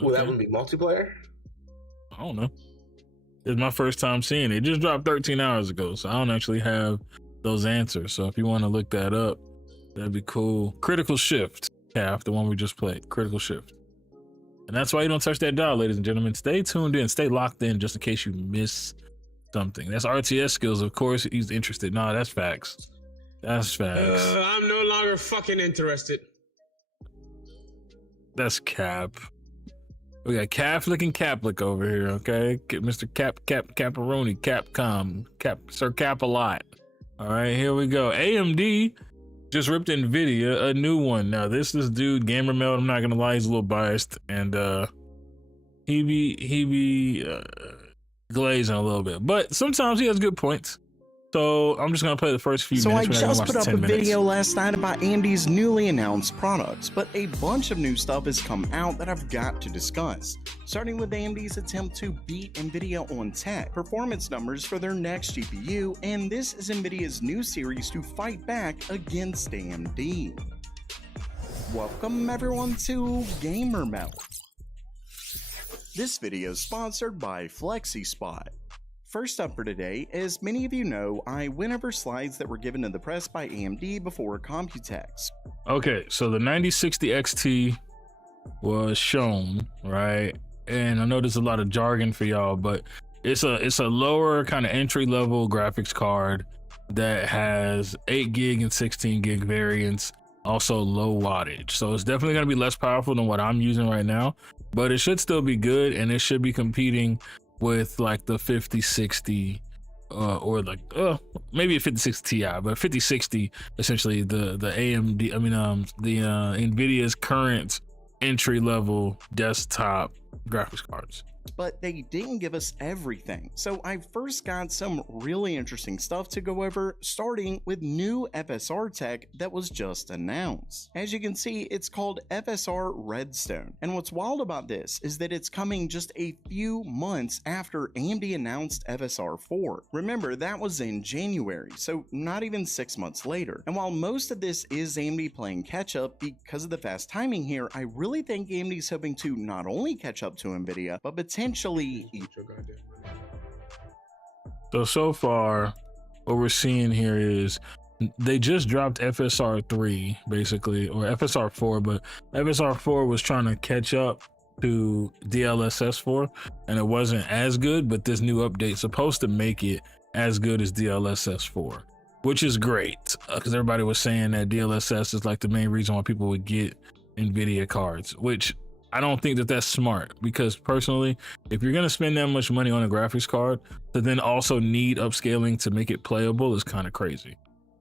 Will that one be multiplayer? I don't know. It's my first time seeing it. It just dropped 13 hours ago, so I don't actually have those answers. So if you want to look that up, that'd be cool. Critical Shift, the one we just played. Critical Shift. And that's why you don't touch that dial, ladies and gentlemen. Stay tuned in, stay locked in, just in case you miss something. That's RTS Skillz, of course. He's interested. Nah, that's facts. That's facts. I'm no longer fucking interested. That's cap. We got Catholic and Caplick over here, okay? Mr. Caparoni, Capcom, Sir Cap a lot. All right, here we go. AMD just ripped NVIDIA a new one. Now, this dude, Gamer Meld, I'm not gonna lie, he's a little biased, and he be glazing a little bit, but sometimes he has good points. So I'm just gonna play the first few minutes. So I just put up a video last night about AMD's newly announced products, but a bunch of new stuff has come out that I've got to discuss. Starting with AMD's attempt to beat NVIDIA on tech performance numbers for their next GPU, and this is NVIDIA's new series to fight back against AMD. Welcome everyone to Gamer Melt. This video is sponsored by FlexiSpot. First up for today, as many of you know, I went over slides that were given to the press by AMD before Computex. Okay, so the 9060 XT was shown, right? And I know there's a lot of jargon for y'all, but it's a lower kind of entry level graphics card that has 8 gig and 16 gig variants, also low wattage. So it's definitely gonna be less powerful than what I'm using right now, but it should still be good, and it should be competing with like the 5060 or like maybe a 5060 Ti, but 5060 essentially the AMD, the NVIDIA's current entry level desktop graphics cards. But they didn't give us everything. So I first got some really interesting stuff to go over, starting with new FSR tech that was just announced. As you can see, it's called FSR Redstone. And what's wild about this is that it's coming just a few months after AMD announced FSR 4. Remember, that was in January, so not even 6 months later. And while most of this is AMD playing catch up because of the fast timing here, I really think AMD is hoping to not only catch up to NVIDIA, but potentially. So far, what we're seeing here is they just dropped FSR 3, basically, or FSR 4, but FSR 4 was trying to catch up to DLSS 4, and it wasn't as good, but this new update is supposed to make it as good as DLSS 4, which is great, because everybody was saying that DLSS is like the main reason why people would get NVIDIA cards, which I don't think that that's smart, because personally, if you're going to spend that much money on a graphics card to then also need upscaling to make it playable is kind of crazy.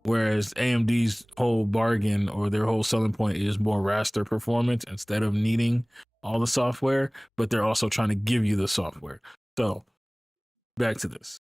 Whereas AMD's whole bargain, or their whole selling point, is more raster performance instead of needing all the software, but they're also trying to give you the software. So back to this.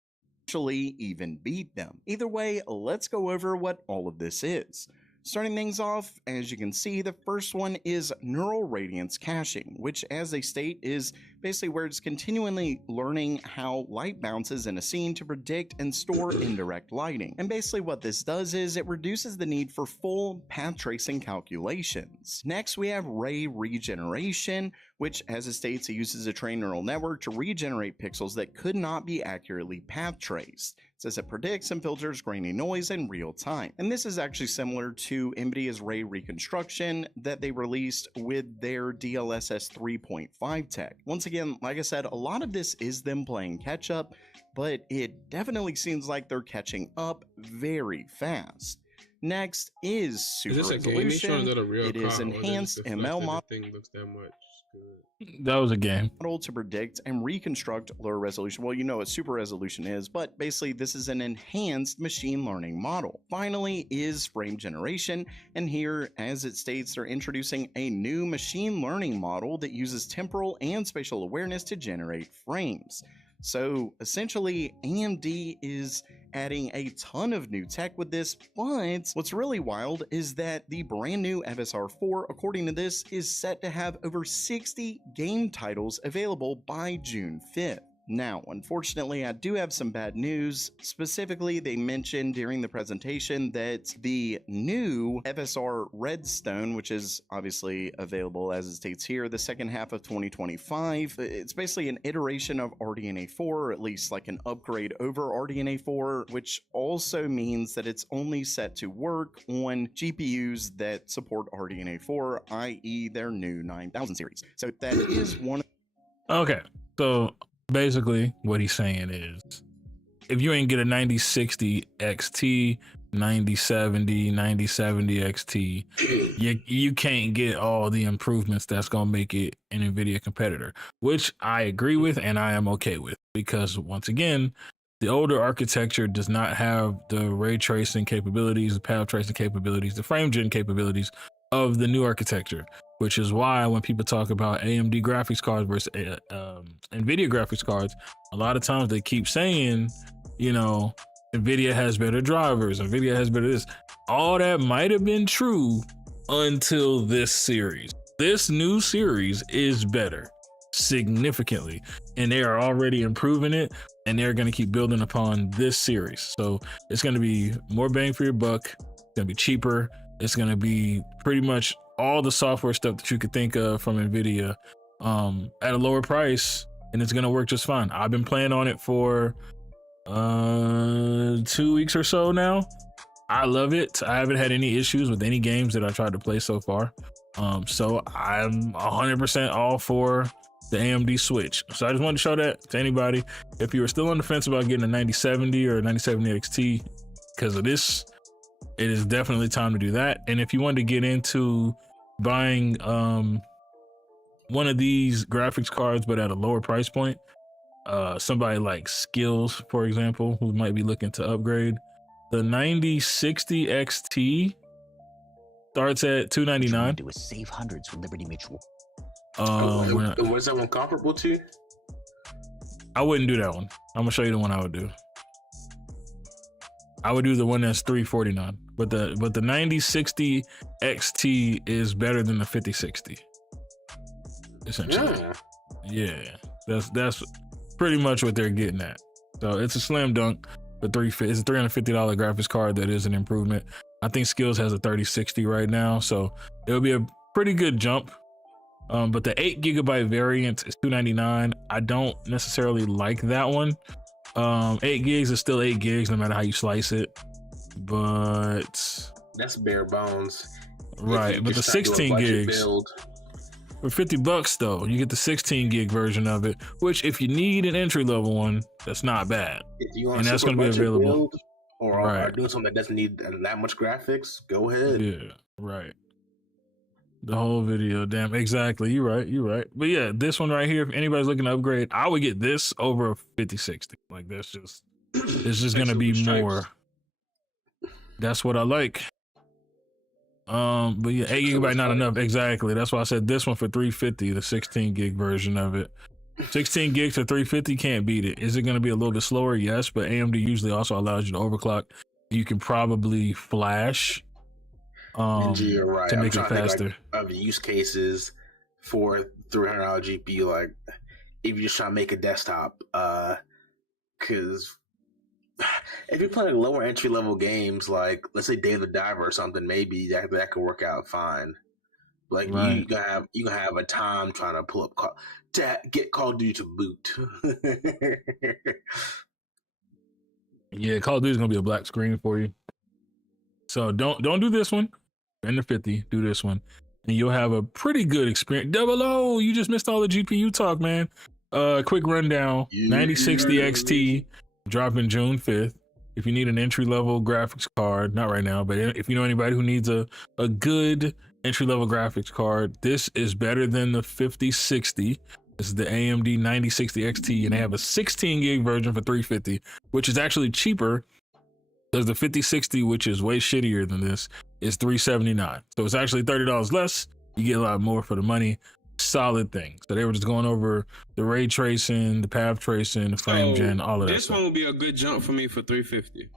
Actually even beat them. Either way, let's go over what all of this is. Starting things off, as you can see, the first one is neural radiance caching, which, as they state, is basically where it's continually learning how light bounces in a scene to predict and store indirect lighting. And basically what this does is it reduces the need for full path tracing calculations. Next, we have ray regeneration, which, as it states, it uses a trained neural network to regenerate pixels that could not be accurately path traced. It says it predicts and filters grainy noise in real time. And this is actually similar to NVIDIA's ray reconstruction that they released with their DLSS 3.5 tech. Once again, like I said, a lot of this is them playing catch up, but it definitely seems like they're catching up very fast. Next is super resolution. It is enhanced ML model. That was a game. Model to predict and reconstruct lower resolution. Well, you know what super resolution is, but basically this is an enhanced machine learning model. Finally is frame generation, and here, as it states, they're introducing a new machine learning model that uses temporal and spatial awareness to generate frames. So essentially, AMD is adding a ton of new tech with this, but what's really wild is that the brand new FSR4, according to this, is set to have over 60 game titles available by June 5th. Now, unfortunately, I do have some bad news. Specifically, they mentioned during the presentation that the new FSR Redstone, which is obviously available as it states here, the second half of 2025, it's basically an iteration of RDNA 4, or at least like an upgrade over RDNA 4, which also means that it's only set to work on GPUs that support RDNA 4, i.e. their new 9000 series. So that is one. Okay, so basically what he's saying is if you ain't get a 9060 XT, 9070, 9070 XT, you can't get all the improvements that's gonna make it an NVIDIA competitor, which I agree with and I am okay with, because once again, the older architecture does not have the ray tracing capabilities, the path tracing capabilities, the frame gen capabilities of the new architecture, which is why when people talk about AMD graphics cards versus NVIDIA graphics cards, a lot of times they keep saying, you know, NVIDIA has better drivers, NVIDIA has better this. All that might have been true until this series. This new series is better significantly, and they are already improving it, and they're going to keep building upon this series. So it's going to be more bang for your buck. It's going to be cheaper. It's going to be pretty much all the software stuff that you could think of from NVIDIA at a lower price, and it's going to work just fine. I've been playing on it for 2 weeks or so now. I love it. I haven't had any issues with any games that I tried to play so far. So I'm 100% all for the AMD Switch. So I just wanted to show that to anybody. If you were still on the fence about getting a 9070 or a 9070 XT because of this, it is definitely time to do that. And if you wanted to get into buying one of these graphics cards but at a lower price point, somebody like Skillz, for example, who might be looking to upgrade, the 9060 XT starts at $299. Do a save hundreds with Liberty Mutual. What's that one comparable to? I wouldn't do that one. I'm gonna show you the one I would do. I would do the one that's $349, but the 9060 XT is better than the 5060. Essentially, yeah. That's pretty much what they're getting at. So it's a slam dunk. It's a $350 graphics card that is an improvement. I think Skillz has a 3060 right now, so it'll be a pretty good jump. But the 8GB variant is $299. I don't necessarily like that one. 8 gigs is still 8 gigs no matter how you slice it, but that's bare bones, right? But the 16 gigs for $50 though, you get the 16 gig version of it, which if you need an entry level one, that's not bad, and that's going to be available. Or are doing something that doesn't need that much graphics, go ahead. Yeah, right. The whole video, damn, exactly. You're right. But yeah, this one right here, if anybody's looking to upgrade, I would get this over a 5060. Like it's just gonna be more. That's what I like. But yeah, 8GB not enough. Exactly. That's why I said this one for $350, the 16 gig version of it. 16 gigs for $350 can't beat it. Is it gonna be a little bit slower? Yes, but AMD usually also allows you to overclock. You can probably flash. You're right. To make it faster. Of use cases for $300 GPU, like if you're just trying to make a desktop. Because if you're playing lower entry level games, like let's say Dave the Diver or something, maybe that could work out fine. Like Right. you gonna have a time trying to pull up to get Call of Duty to boot. Yeah, Call of Duty is gonna be a black screen for you. So don't do this one. In the 50, do this one, and you'll have a pretty good experience. Double O, you just missed all the GPU talk, man. Quick rundown: 9060 XT dropping June 5th. If you need an entry level graphics card, not right now, but if you know anybody who needs a good entry level graphics card, this is better than the 5060. This is the AMD 9060 XT, and they have a 16 gig version for $350, which is actually cheaper because the 5060, which is way shittier than this, is $379. So it's actually $30 less. You get a lot more for the money. Solid thing. So they were just going over the ray tracing, the path tracing, the frame gen, all of that. This one will be a good jump for me for $350.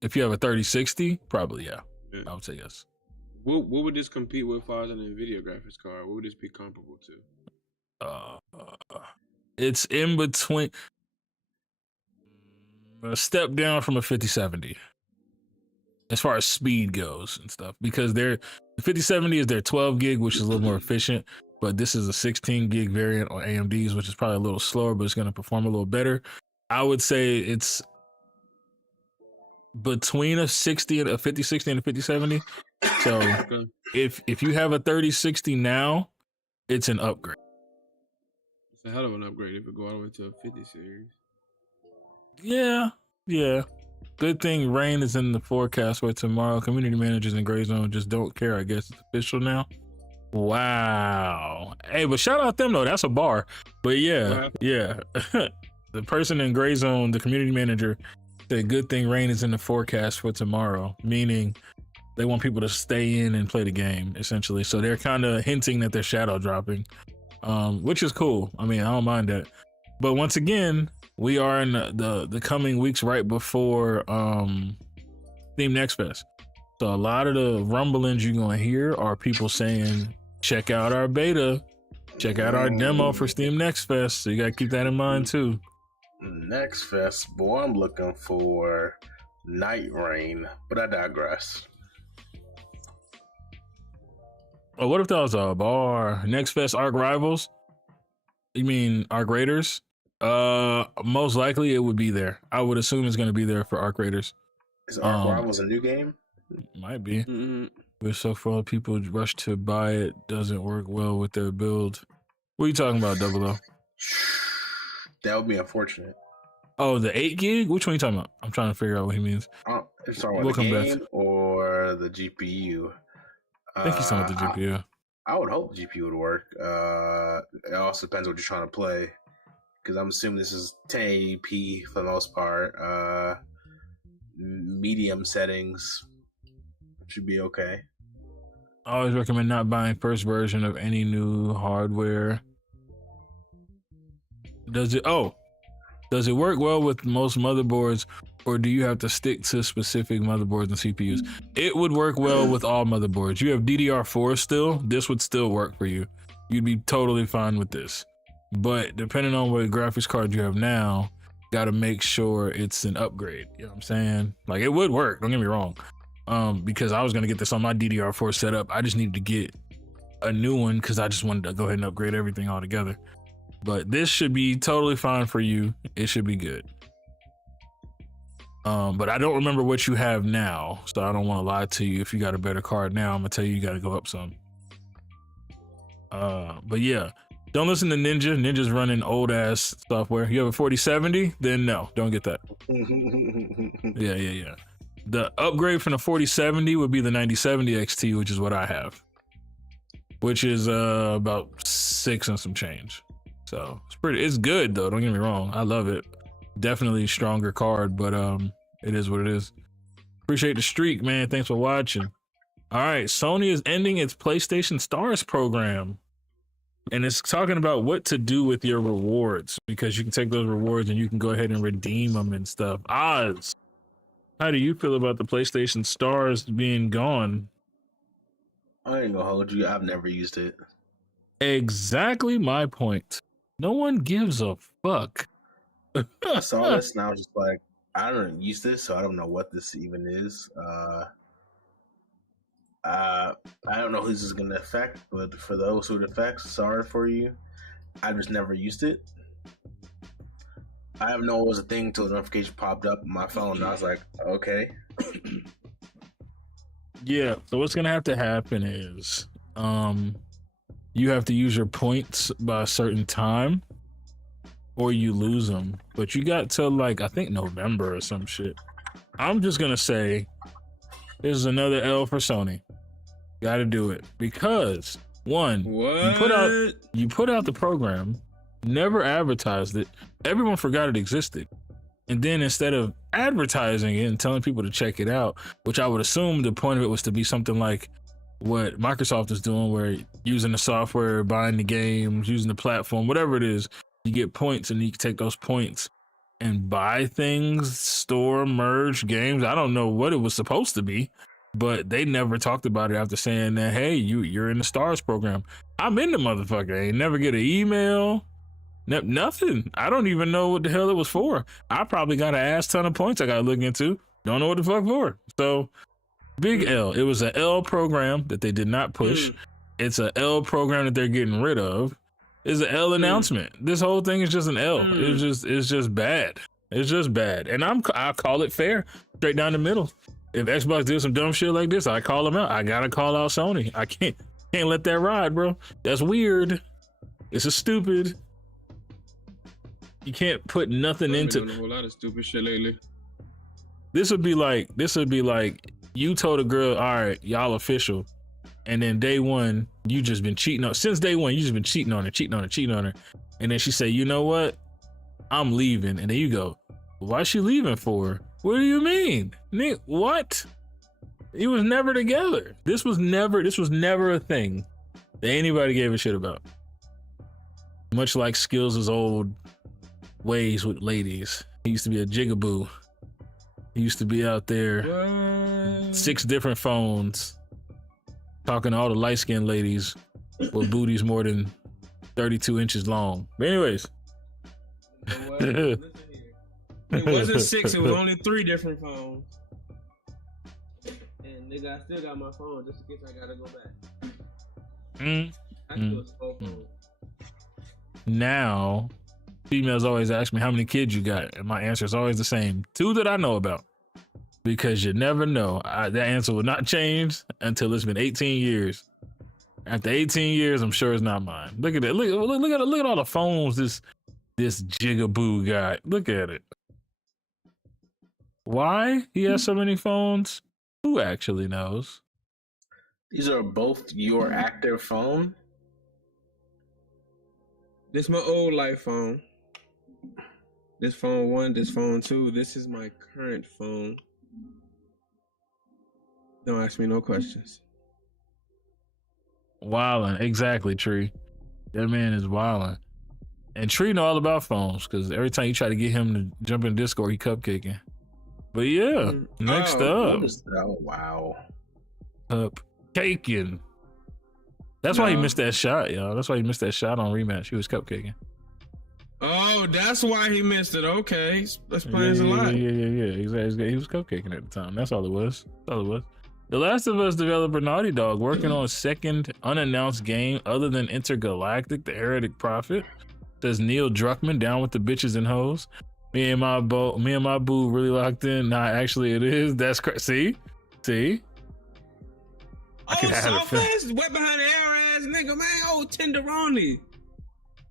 If you have a 3060, probably yeah. I would say yes. What would this compete with as far as an NVIDIA graphics card? What would this be comparable to? It's in between. A step down from a 5070 as far as speed goes and stuff, because the 5070 is their 12 gig, which is a little more efficient, but this is a 16 gig variant on AMD's, which is probably a little slower, but it's going to perform a little better. I would say it's between a 5060 and a 5070. So if you have a 3060 now, it's an upgrade. It's a hell of an upgrade if it go all the way to a 50 series. Yeah. Good thing rain is in the forecast for tomorrow. Community managers in Gray Zone just don't care. I guess it's official now. Wow. Hey, but shout out them though. That's a bar. But yeah. The person in Gray Zone, the community manager, said good thing rain is in the forecast for tomorrow, meaning they want people to stay in and play the game, essentially. So they're kind of hinting that they're shadow dropping, which is cool. I mean, I don't mind that. But once again, we are in the coming weeks right before Steam Next Fest. So a lot of the rumblings you're going to hear are people saying, check out our beta, check out our demo for Steam Next Fest. So you got to keep that in mind too. Next Fest, boy, I'm looking for Night Rain, but I digress. Oh, what if that was a bar? Next Fest Arc Rivals? You mean Arc Raiders? Most likely it would be there. I would assume it's going to be there for Arc Raiders. Is Arc Rivals a new game? Might be. But so far, people rush to buy it. Doesn't work well with their build. What are you talking about, Double O? That would be unfortunate. Oh, the 8 gig? Which one are you talking about? I'm trying to figure out what he means. It's talking about the game or the GPU. I think he's talking about the GPU. I would hope the GPU would work. It also depends what you're trying to play. Because I'm assuming this is 1080p for the most part. Medium settings should be okay. I always recommend not buying first version of any new hardware. Does it work well with most motherboards, or do you have to stick to specific motherboards and CPUs? It would work well with all motherboards. You have DDR4 still, this would still work for you. You'd be totally fine with this. But depending on what graphics card you have now, got to make sure it's an upgrade. You know what I'm saying? Like, it would work, don't get me wrong. Because I was going to get this on my DDR4 setup. I just needed to get a new one because I just wanted to go ahead and upgrade everything all together. But this should be totally fine for you. It should be good. But I don't remember what you have now, so I don't want to lie to you. If you got a better card now, I'm going to tell you got to go up some. But yeah. Don't listen to Ninja. Ninja's running old ass software. You have a 4070? Then no, don't get that. Yeah. The upgrade from the 4070 would be the 9070 XT, which is what I have, which is about 6 and some change. So it's good though. Don't get me wrong. I love it. Definitely stronger card, but it is what it is. Appreciate the streak, man. Thanks for watching. All right, Sony is ending its PlayStation Stars program. And it's talking about what to do with your rewards, because you can take those rewards and you can go ahead and redeem them and stuff. Oz, how do you feel about the PlayStation Stars being gone? I ain't gonna hold you. I've never used it. Exactly my point. No one gives a fuck. I saw this and I was just like, I don't use this, so I don't know what this even is. I don't know who this is going to affect, but for those who it affects, sorry for you. I just never used it. I didn't know it was a thing until the notification popped up on my phone, and I was like, okay. Yeah, so what's gonna have to happen is you have to use your points by a certain time or you lose them. But you got till like, I think November or some shit. I'm just gonna say this is another L for Sony. Gotta do it. Because one, you put out the program, never advertised it, everyone forgot it existed. And then instead of advertising it and telling people to check it out, which I would assume the point of it was to be something like what Microsoft is doing, where using the software, buying the games, using the platform, whatever it is, you get points and you can take those points and buy things, store, merge games. I don't know what it was supposed to be, but they never talked about it after saying that, hey, you're in the STARS program. I'm in the motherfucker. I ain't never get an email. Nothing. I don't even know what the hell it was for. I probably got an ass ton of points I got to look into. Don't know what the fuck for. So, big L. It was an L program that they did not push. It's an L program that they're getting rid of. It's an L announcement. This whole thing is just an L. It's just bad. It's just bad. And I call it fair, straight down the middle. If Xbox did some dumb shit like this, I call them out. I gotta call out Sony. I can't let that ride, bro. That's weird. It's a stupid. You can't put nothing into. I've been doing a whole lot of stupid shit lately. This would be like you told a girl, all right, y'all official, and then day one you just been cheating on. Since day one you just been cheating on her, and then she say, you know what, I'm leaving, and then you go, why's she leaving for? What do you mean, Nick? What? He was never together. This was never a thing that anybody gave a shit about. Much like Skillz' old ways with ladies. He used to be a jigaboo. He used to be out there, 6 different phones, talking to all the light-skinned ladies with booties more than 32 inches long. But anyways. It wasn't 6, it was only 3 different phones. And nigga, I still got my phone just in case I gotta go back. I do a slow phone. Now, females always ask me how many kids you got, and my answer is always the same: 2 that I know about. Because you never know. That answer will not change until it's been 18 years. After 18 years, I'm sure it's not mine. Look at that. Look at all the phones this jigaboo got. Look at it. Why he has so many phones? Who actually knows? These are both your active phone? This my old life phone. This phone 1, this phone 2. This is my current phone. Don't ask me no questions. Wildin', exactly, Tree. That man is wildin'. And Tree know all about phones, because every time you try to get him to jump in Discord, he cupcaking. But yeah, next up. Wow. Cupcaking. That's why he missed that shot, y'all. That's why he missed that shot on rematch. He was cupcaking. Oh, that's why he missed it. Okay. Explains a lot. Yeah. Exactly. He was cupcaking at the time. That's all it was. The Last of Us developer Naughty Dog working on a second unannounced game other than Intergalactic, the Heretic Prophet. Says Neil Druckmann down with the bitches and hoes. Me and my boo really locked in. Nah, actually it is. That's crazy. See? Soft ass, wet behind the air ass nigga, man. Oh, tenderoni.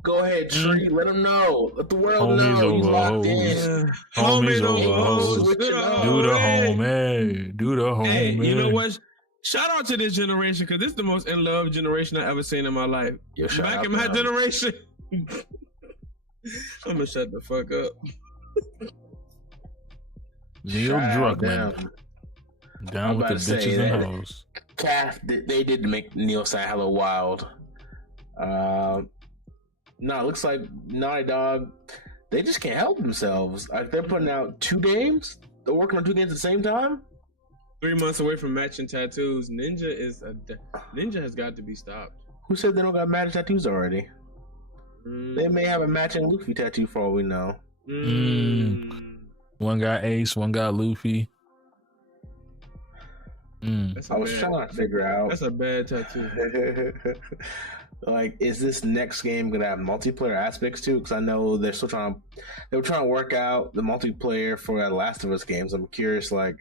Go ahead, Tree. Let him know. Let the world know. He's locked in. Homies over hoes. Do the homie. Hey, you know what? Shout out to this generation, because this is the most in love generation I've ever seen in my life. Back in my generation, I'm gonna shut the fuck up. Neil Druckmann. Down with the bitches and hoes. Calf, they did make Neil sound hella wild. No, it looks like Naughty Dog, they just can't help themselves. Like, they're putting out 2 games. They're working on 2 games at the same time. 3 months away from matching tattoos. Ninja has got to be stopped. Who said they don't got matching tattoos already? They may have a matching Luffy tattoo for all we know. One got Ace, one got Luffy. I was trying to figure out. That's a bad tattoo. Like, is this next game gonna have multiplayer aspects too? Because I know they were trying to work out the multiplayer for the Last of Us games. I'm curious, like,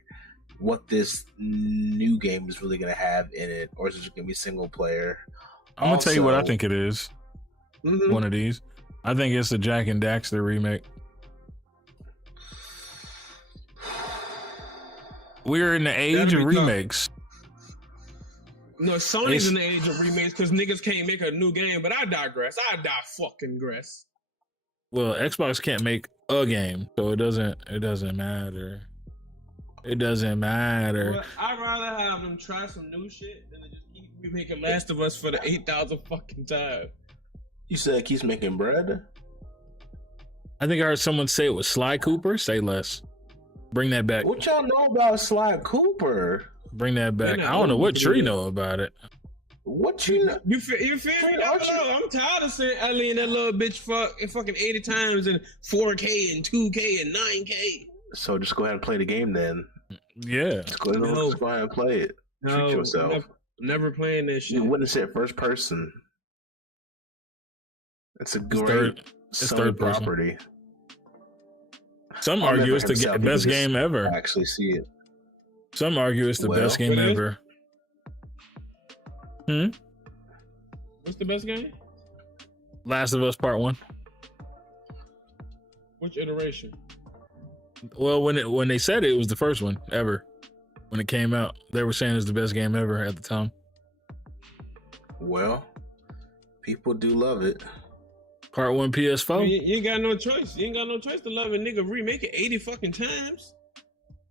what this new game is really gonna have in it, or is it just gonna be single player? I'm gonna tell you what I think it is. One of these, I think it's the Jack and Daxter remake. We're in the age of remakes. No, Sony's in the age of remakes because niggas can't make a new game, but I digress. Fucking gress. Well, Xbox can't make a game, so it doesn't matter. It doesn't matter. Well, I'd rather have them try some new shit than to just keep remaking Last of Us for the 8,000th fucking time. You said it keeps making bread? I think I heard someone say it was Sly Cooper. Say less. Bring that back. What y'all know about Sly Cooper? Bring that back. I don't know what Tree know about it. What you know? You feel me? I'm tired of seeing Ellie and that little bitch fucking 80 times in 4K and 2K and 9K. So just go ahead and play the game then. Yeah. Just go ahead and play it. Treat yourself. Never playing this shit. You witness it first person. It's a great third property. Some argue it's the best game ever. Actually see it. Some argue it's the best game ever. What's the best game? Last of Us Part 1. Which iteration? Well, when they said it was the first one ever. When it came out, they were saying it's the best game ever at the time. Well, people do love it. Part 1 PS4. You ain't got no choice. You ain't got no choice to love a nigga remake it 80 fucking times.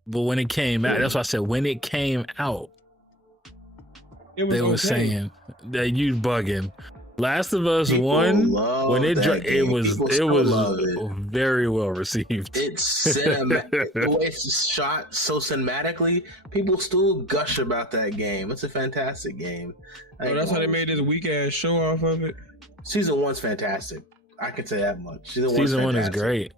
But when it came out, that's why I said when it came out, they were saying that you bugging. Last of Us 1, when it was very well received. It's the way it's shot so cinematically, people still gush about that game. It's a fantastic game. Oh, that's how they made this weak ass show off of it. Season 1's fantastic. I can say that much. Season 1 is great.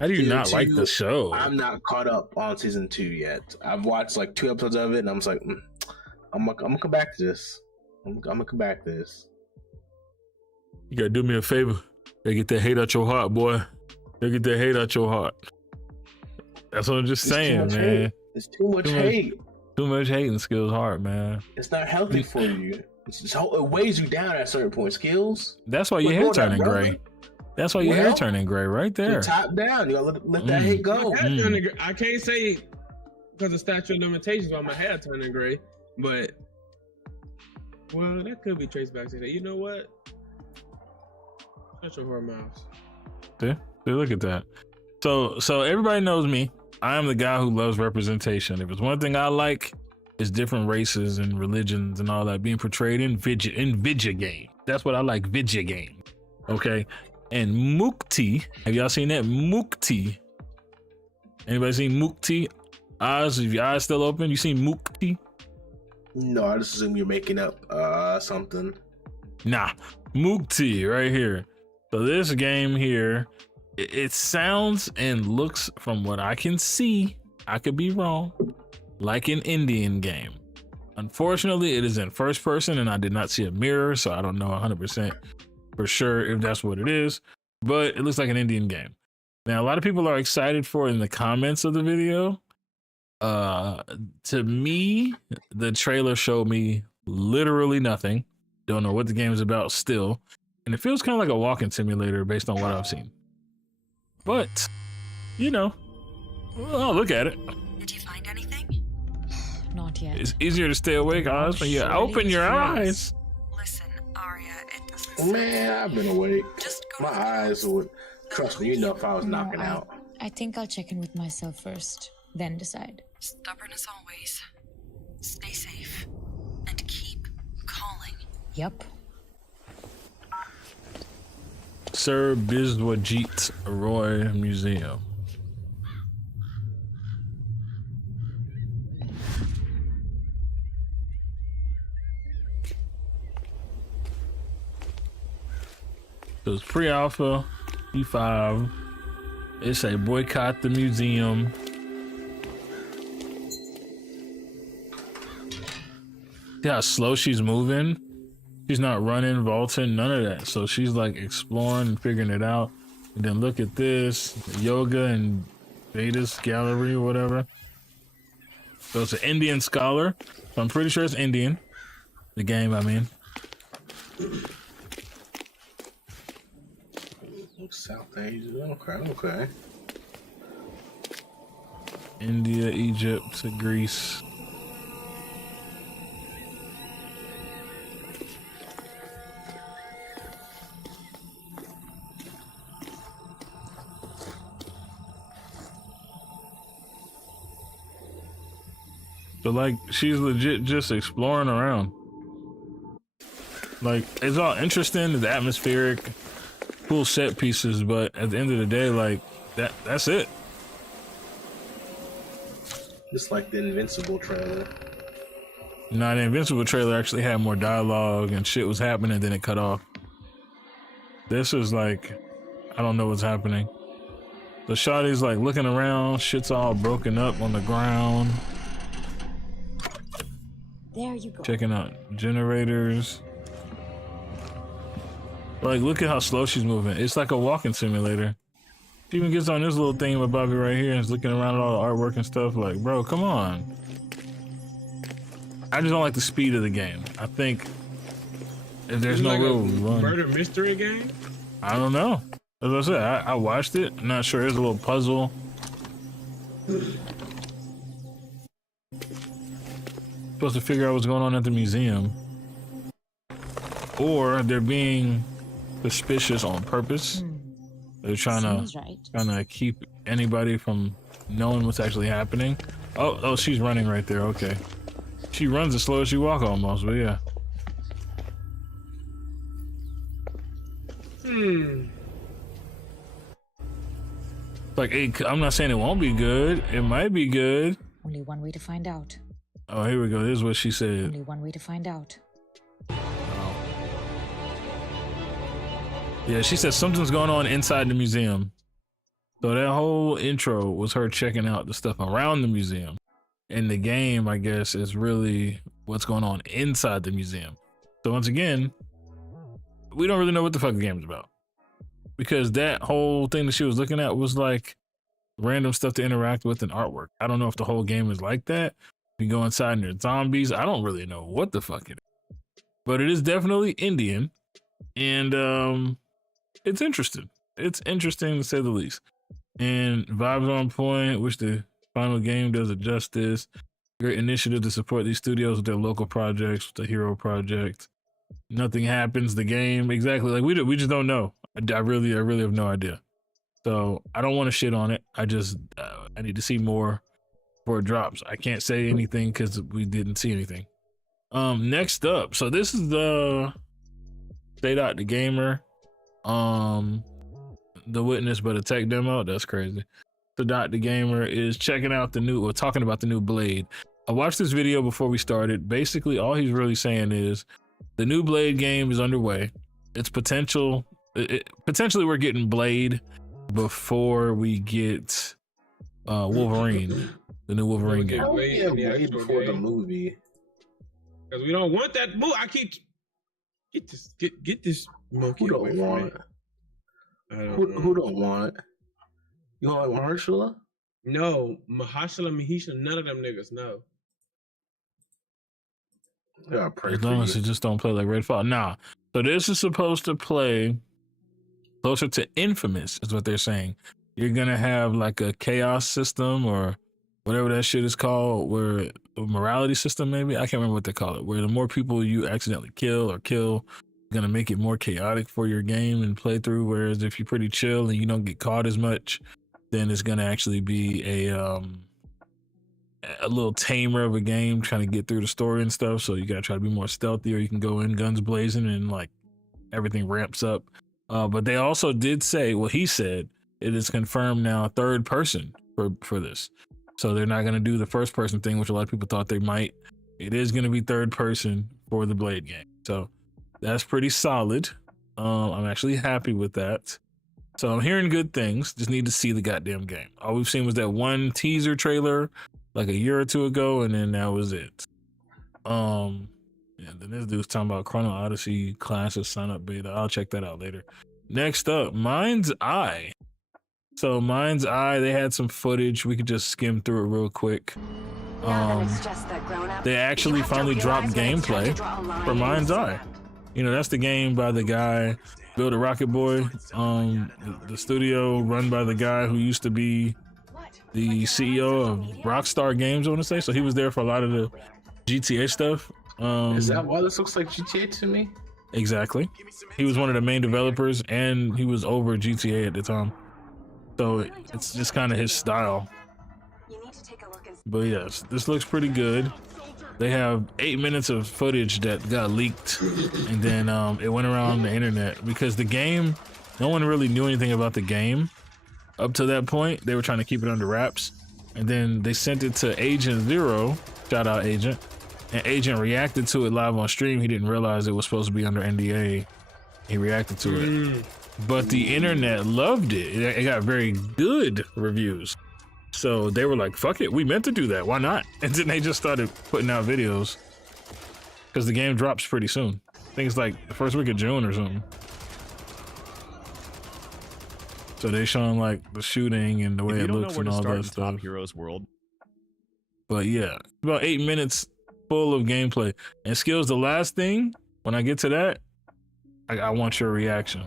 How do you not like the show? I'm not caught up on season 2 yet. I've watched like 2 episodes of it, and I'm just like, I'm gonna come back to this. I'm gonna come back to this. You gotta do me a favor. They get that hate out your heart, boy. They get that hate out your heart. That's what I'm just saying, man. It's too much hate. Too much hate in Skillz' heart, man. It's not healthy for you. It weighs you down at a certain point. Skillz. That's why your hair turning gray. That's why your hair turning gray right there. Top down. You gotta let that hate go. I can't say because of statute of limitations why my hair turning gray, but well, that could be traced back to that. You know what? Shut your whore mouths. See, look at that. So everybody knows me. I am the guy who loves representation. If it's one thing I like, it's different races and religions and all that being portrayed in video game. That's what I like, video game. Okay. And Mukti, have y'all seen that? Mukti. Anybody seen Mukti? Eyes, if your eyes still open, you seen Mukti? No, I just assume you're making up something. Nah, Mukti right here. So this game here, it sounds and looks, from what I can see, I could be wrong, like an Indian game. Unfortunately, it is in first person and I did not see a mirror, so I don't know 100% for sure if that's what it is, but it looks like an Indian game. Now, a lot of people are excited for it in the comments of the video. To me, the trailer showed me literally nothing. Don't know what the game is about still. And it feels kind of like a walking simulator based on what I've seen. But, you know, I'll look at it. Did you find anything? Not yet. It's easier to stay awake, Oz, when you open your eyes. Listen, Arya, it doesn't. Man, I've been awake. My eyes would. Trust me, you know if I was knocking out. I think I'll check in with myself first, then decide. Stubborn as always. Stay safe. And keep calling. Yep. Sir Biswajit Roy Museum. So it's pre-alpha, E5. It's a boycott the museum. See how slow she's moving? She's not running, vaulting, none of that. So she's like exploring and figuring it out. And then look at this, yoga and Vedas gallery or whatever. So it's an Indian scholar. So I'm pretty sure it's Indian. The game, I mean. South Asia. Okay. India, Egypt, Greece. So like she's legit just exploring around. Like it's all interesting, it's atmospheric, cool set pieces, but at the end of the day, like that's it. Just like the Invincible trailer. No, the Invincible trailer actually had more dialogue and shit was happening, then it cut off. This is like, I don't know what's happening. The shawty's like looking around, shit's all broken up on the ground. There you go. Checking out generators. Like, look at how slow she's moving. It's like a walking simulator. She even gets on this little thing with Bobby right here and is looking around at all the artwork and stuff. Like, bro, come on. I just don't like the speed of the game. I think if there's no real run. Murder mystery game? I don't know. As I said, I watched it. I'm not sure. There's a little puzzle. Supposed to figure out what's going on at the museum. Or they're being suspicious on purpose. They're trying to keep anybody from knowing what's actually happening. Oh, she's running right there. Okay. She runs as slow as she walks almost, but yeah. Like, I'm not saying it won't be good. It might be good. Only one way to find out. Oh, here we go. This is what she said. Only one way to find out. Yeah, she said something's going on inside the museum. So that whole intro was her checking out the stuff around the museum. And the game, I guess, is really what's going on inside the museum. So once again, we don't really know what the fuck the game is about. Because that whole thing that she was looking at was like random stuff to interact with and artwork. I don't know if the whole game is like that. You go inside and there's zombies. I don't really know what the fuck it is. But it is definitely Indian. And it's interesting. It's interesting to say the least. And vibes on point, which the final game does it justice. Great initiative to support these studios with their local projects, with the Hero Project. Nothing happens, the game, exactly. Like we just don't know. I really have no idea. So I don't want to shit on it. I just, I need to see more before it drops. I can't say anything because we didn't see anything. Next up, so this is the Stay Dot the Gamer. The Witness, but a tech demo. That's crazy. The Dot the Gamer is checking out the new, or talking about the new Blade. I watched this video before we started. Basically, all he's really saying is the new Blade game is underway. It's potentially we're getting Blade before we get Wolverine, the new Wolverine game. Blade before the movie. Because we don't want that movie. I keep get this monkey. Who don't want it? Who don't want it? You don't like Mahershala? No, Mahershala, none of them niggas, no. Yeah, as long as you just don't play like Redfall. Nah. So this is supposed to play closer to Infamous, is what they're saying. You're gonna have like a chaos system or whatever that shit is called, where a morality system maybe? I can't remember what they call it, where the more people you accidentally kill, gonna make it more chaotic for your game and playthrough. Whereas if you're pretty chill and you don't get caught as much, then it's gonna actually be a little tamer of a game, trying to get through the story and stuff. So you gotta try to be more stealthy, or you can go in guns blazing and like everything ramps up. But they also did say, well, he said it is confirmed now third person for this. So they're not gonna do the first person thing, which a lot of people thought they might. It is gonna be third person for the Blade game. So that's pretty solid. I'm actually happy with that. So I'm hearing good things. Just need to see the goddamn game. All we've seen was that one teaser trailer like a year or two ago, and then that was it. Yeah, then this dude's talking about Chrono Odyssey Classic sign up beta. I'll check that out later. Next up, Mind's Eye. So Mind's Eye, they had some footage. We could just skim through it real quick. They actually finally dropped gameplay for Mind's Eye. You know, that's the game by the guy Build a Rocket Boy. The studio run by the guy who used to be the CEO of Rockstar Games, I want to say. So he was there for a lot of the GTA stuff. Is that why this looks like GTA to me? Exactly. He was one of the main developers, and he was over GTA at the time. So it's just kind of his style. But yes, this looks pretty good. They have 8 minutes of footage that got leaked, and then it went around the internet because the game, no one really knew anything about the game up to that point. They were trying to keep it under wraps, and then they sent it to Agent Zero, shout out Agent, and Agent reacted to it live on stream. He didn't realize it was supposed to be under NDA. He reacted to it, but the internet loved it. It got very good reviews. So they were like, fuck it, we meant to do that, why not? And then they just started putting out videos because the game drops pretty soon. I think it's like the first week of June or something. So they showing like the shooting and the way it looks and all that stuff. Top Heroes World. But yeah, about 8 minutes full of gameplay. And Skillz, the last thing, when I get to that, I want your reaction.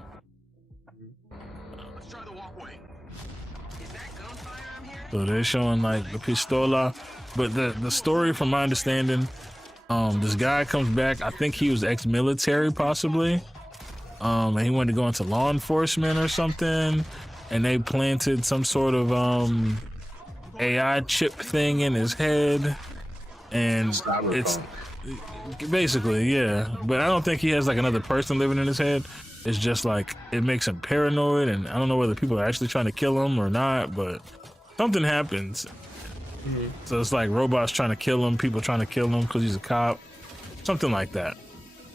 So they're showing like the pistola, but the story, from my understanding, this guy comes back. I think he was ex-military possibly, and he wanted to go into law enforcement or something, and they planted some sort of AI chip thing in his head, and it's basically, yeah, but I don't think he has like another person living in his head. It's just like it makes him paranoid, and I don't know whether people are actually trying to kill him or not, but something happens. So it's like robots trying to kill him, people trying to kill him because he's a cop, something like that.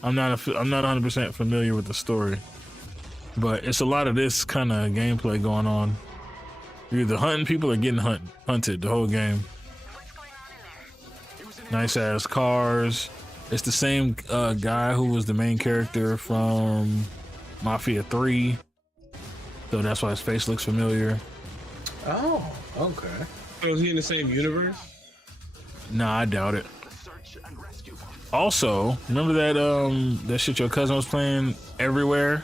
I'm not 100% familiar with the story, but it's a lot of this kind of gameplay going on. You're either hunting people or getting hunted the whole game. Nice ass cars. It's the same guy who was the main character from Mafia 3, so that's why his face looks familiar. Oh, okay. So is he in the same universe? Nah, I doubt it. Also, remember that that shit your cousin was playing Everywhere?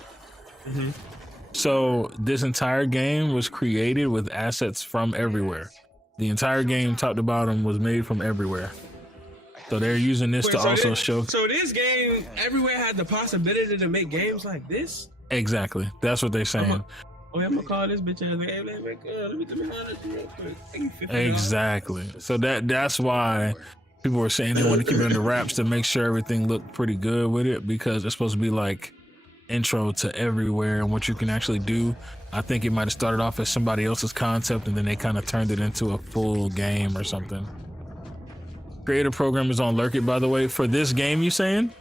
So this entire game was created with assets from Everywhere. The entire game, top to bottom, was made from Everywhere. So they're using this to also show. So this game, Everywhere had the possibility to make games like this? Exactly. That's what they're saying. Oh, I'm gonna call this bitch ass. Hey, let me real quick. Exactly. So that's why people were saying they want to keep it under wraps to make sure everything looked pretty good with it, because it's supposed to be like intro to Everywhere and what you can actually do. I think it might have started off as somebody else's concept and then they kind of turned it into a full game or something. Creative program is on Lurk It, by the way, for this game. You saying?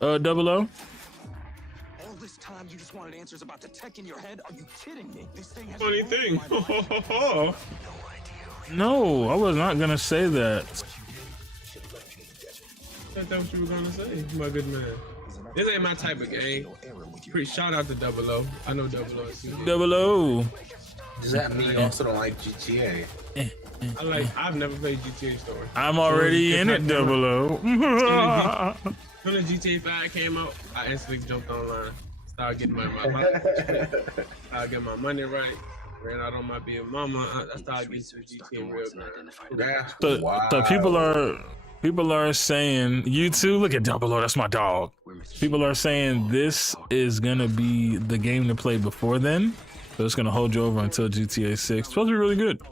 Double O? You just wanted answers about the tech in your head? Are you kidding me? This thing has funny thing. No, I was not gonna say that. That's what you were gonna say, my good man. This ain't my type of game. Shout out to Double O. I know Double O. Double O. Does that mean you also don't like GTA? I've never played GTA Story. I'm already in it, Double O. When the GTA 5 came out, I instantly jumped online. Started getting my money right. Ran out on my baby mama. I started getting to GTA real good. So people are saying, you too, look at Double O, that's my dog. People are saying this is gonna be the game to play before then. So it's gonna hold you over until GTA 6. It's supposed to be really good.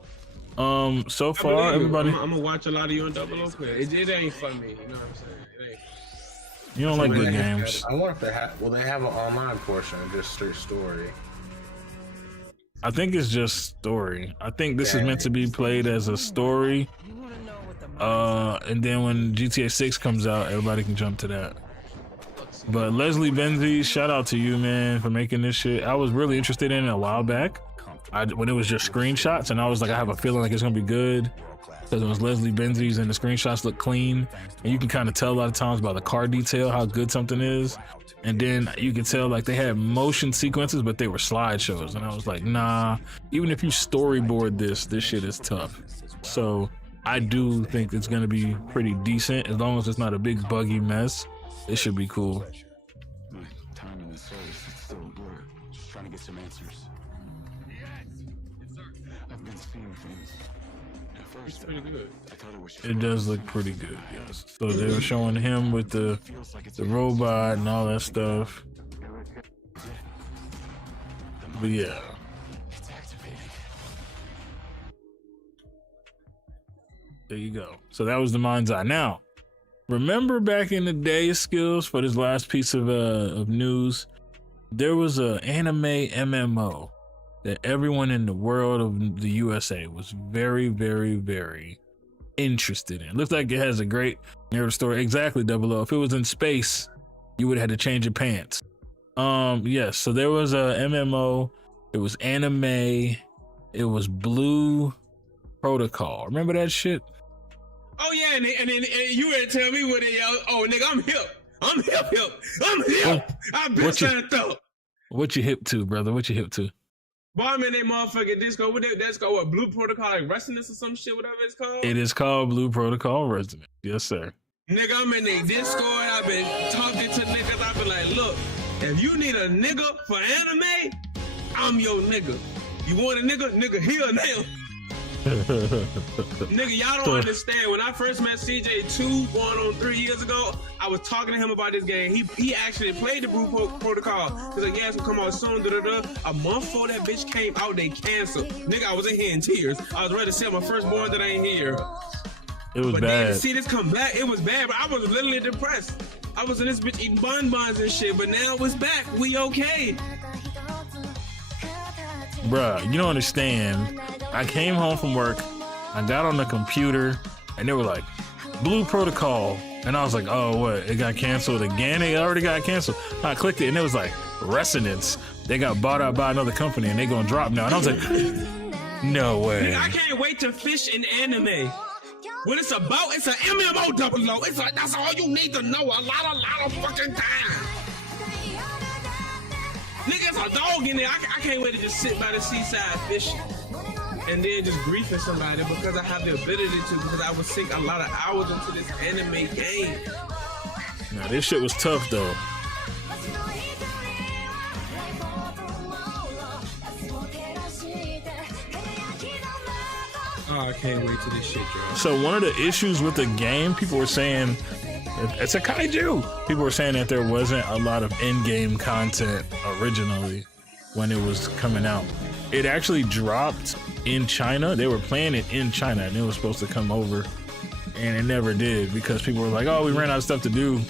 So far, everybody. I'm gonna watch a lot of you on Double O play. It ain't for me, you know what I'm saying? It ain't. You don't like good games. I wonder if they have. Will they have an online portion or just straight story? I think it's just story. I think this is meant to be played as a story. And then when GTA 6 comes out, everybody can jump to that. But Leslie Benzies, shout out to you, man, for making this shit. I was really interested in it a while back. When it was just screenshots, and I was like, I have a feeling like it's gonna be good because it was Leslie Benzies and the screenshots look clean, and you can kind of tell a lot of times by the car detail how good something is. And then you can tell like they had motion sequences, but they were slideshows, and I was like, nah. Even if you storyboard this shit is tough. So I do think it's gonna be pretty decent as long as it's not a big buggy mess. It should be cool. My time in the service is still a blur. Just trying to get some answers. I've been seeing things. At first, It's pretty good. I thought it was It does look pretty good, yes. So they were showing him with the robot and all that stuff. But yeah. There you go. So that was the mind's eye. Now, remember back in the day, Skillz, for this last piece of news, there was a anime MMO that everyone in the world of the USA was very, very, very interested in. Looks like it has a great narrative story. Exactly, 00. If it was in space, you would have had to change your pants. Yes, so there was a MMO. It was anime. It was Blue Protocol. Remember that shit? Oh yeah, and you ready to tell me what they yell? Oh nigga, I'm hip. I'm hip. I've been signed up. What you hip to, brother? What you hip to? Boy, I'm in that motherfucking disco. That's called what? Blue Protocol, like Resonance or some shit, whatever it's called. It is called Blue Protocol Resonance. Yes, sir. Nigga, I'm in the Discord. I've been talking to niggas. I've been like, look, if you need a nigga for anime, I'm your nigga. You want a nigga? Nigga, here now. Nigga, y'all don't understand. When I first met CJ going on 3 years ago, I was talking to him about this game. He actually played the Blue Protocol. He's like, yeah, it's gonna come out soon. A month before that bitch came out, they canceled. Nigga, I was in here in tears. I was ready to sell my firstborn that ain't here. It was but bad. then to see this come back, it was bad. But I was literally depressed. I was in this bitch eating bonbons and shit. But now it's back. We okay. Bruh, you don't understand. I came home from work, I got on the computer, and they were like, Blue Protocol. And I was like, oh, what? It got canceled again? It already got canceled. I clicked it, and it was like, Resonance. They got bought out by another company, and they gonna drop now. And I was like, no way. I can't wait to fish in anime. What it's about, it's an MMO 00. It's like, that's all you need to know a lot of fucking time. Nigga, it's a dog in there. I can't wait to just sit by the seaside fishing and then just griefing somebody because I have the ability to, because I would sink a lot of hours into this anime game. Now, this shit was tough, though. Oh, I can't wait till this shit drops. So one of the issues with the game, people were saying, it's a kaiju. People were saying that there wasn't a lot of in-game content originally when it was coming out. It actually dropped in China. They were playing it in China, and it was supposed to come over, and it never did because people were like, oh, we ran out of stuff to do.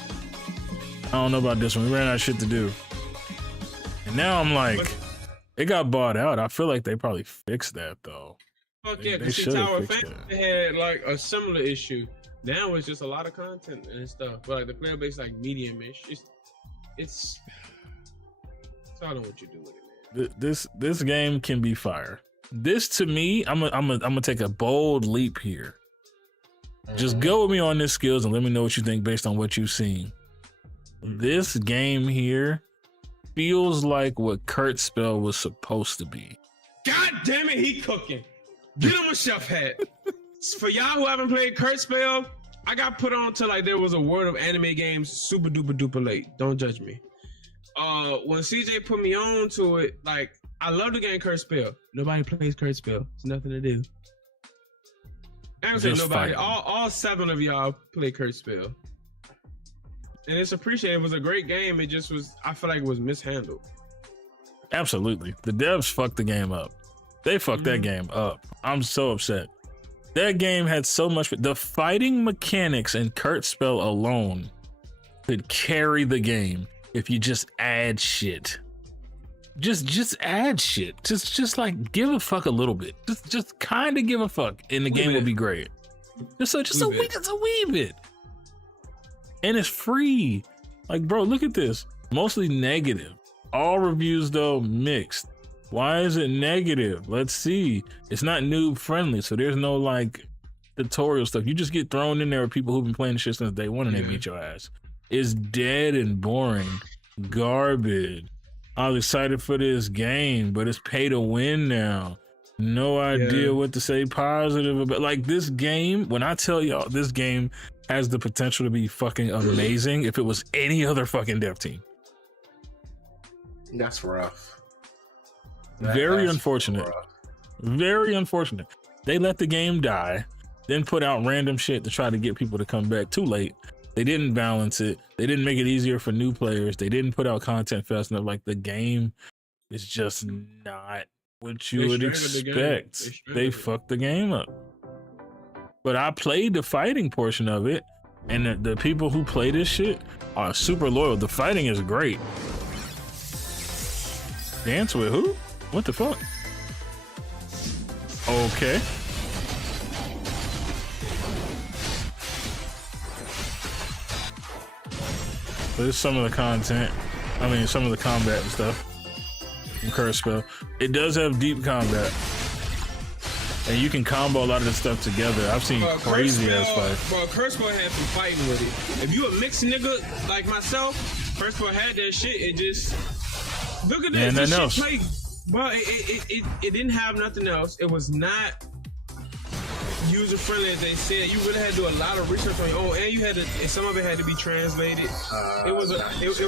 I don't know about this one. We ran out of shit to do. And now I'm like, it got bought out. I feel like they probably fixed that, though. Fuck yeah, because Tower Fantasy had like a similar issue. Now it's just a lot of content and stuff, but like the player base like medium-ish. It's I don't know what you do with it, man. This game can be fire. This to me, I'm gonna take a bold leap here. Just go with me on this, Skillz, and let me know what you think based on what you've seen. This game here feels like what Kurt Spell was supposed to be. God damn it, he cooking. Get him a chef hat. For y'all who haven't played Kurt Spell, I got put on to like there was a World of Anime games super duper duper late. Don't judge me. When CJ put me on to it, like I love the game Kurt Spell. Nobody plays Kurt Spell. It's nothing to do. I don't say nobody. All 7 of y'all play Kurt Spell. And it's appreciated. It was a great game. It just was, I feel like it was mishandled. Absolutely. The devs fucked the game up. They fucked that game up. I'm so upset. That game had so much. The fighting mechanics in Kurt Spell alone could carry the game if you just add shit. Just add shit. Just like give a fuck a little bit. Just kind of give a fuck, and the game will be great. Just a wee bit. And it's free. Like, bro, look at this. Mostly negative. All reviews though mixed. Why is it negative? Let's see. It's not noob friendly, so there's no like tutorial stuff. You just get thrown in there with people who've been playing the shit since day one and they beat your ass. It's dead and boring. Garbage. I was excited for this game, but it's pay to win now. No idea what to say positive about. Like, this game, when I tell y'all this game has the potential to be fucking amazing if it was any other fucking dev team. That's rough. Very unfortunate. Very unfortunate. They let the game die, then put out random shit to try to get people to come back. Too late. They didn't balance it. They didn't make it easier for new players. They didn't put out content fast enough. Like, the game is just not what you would expect. They fucked the game up. But I played the fighting portion of it, and the people who play this shit are super loyal. The fighting is great. Dance with who? What the fuck? Okay. So this is some of the content. I mean, some of the combat and stuff. In Curse Spell. It does have deep combat. And you can combo a lot of this stuff together. I've seen crazy ass fights. Bro, Curse Spell had some fighting with it. If you a mixed nigga like myself, Curse Spell had that shit. It just... Look at this. Nothing else. Bro, it didn't have nothing else. It was not user friendly as they said. You really had to do a lot of research on your own, and you had to. And some of it had to be translated. It was a lot. It was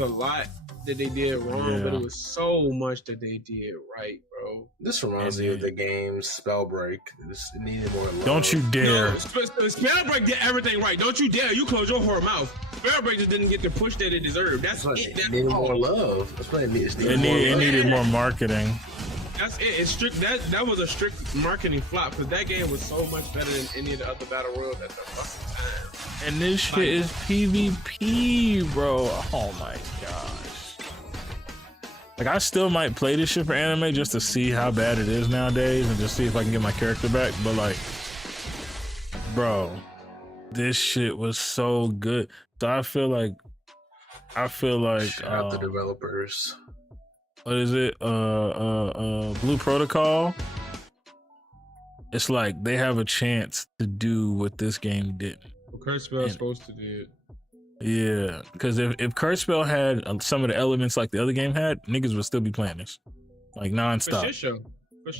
a lot that they did wrong, but it was so much that they did right, bro. This reminds me of the game Spellbreak. It needed more love. Don't you dare. No, Spellbreak did everything right. Don't you dare. You close your whole mouth. Spellbreak just didn't get the push that it deserved. That's it. It needed more love. That's what it needed. It needed more marketing. That's it. It's strict. That was a strict marketing flop because that game was so much better than any of the other battle royals at the fucking time. And this shit is PvP, bro. Oh my gosh. Like, I still might play this shit for anime just to see how bad it is nowadays and just see if I can get my character back. But like, bro, this shit was so good. So I feel like shout out the developers. What is it? Blue Protocol. It's like they have a chance to do what this game didn't. What Curse Spell is supposed to do. Yeah, because if Curse Spell had some of the elements like the other game had, niggas would still be playing this, like nonstop.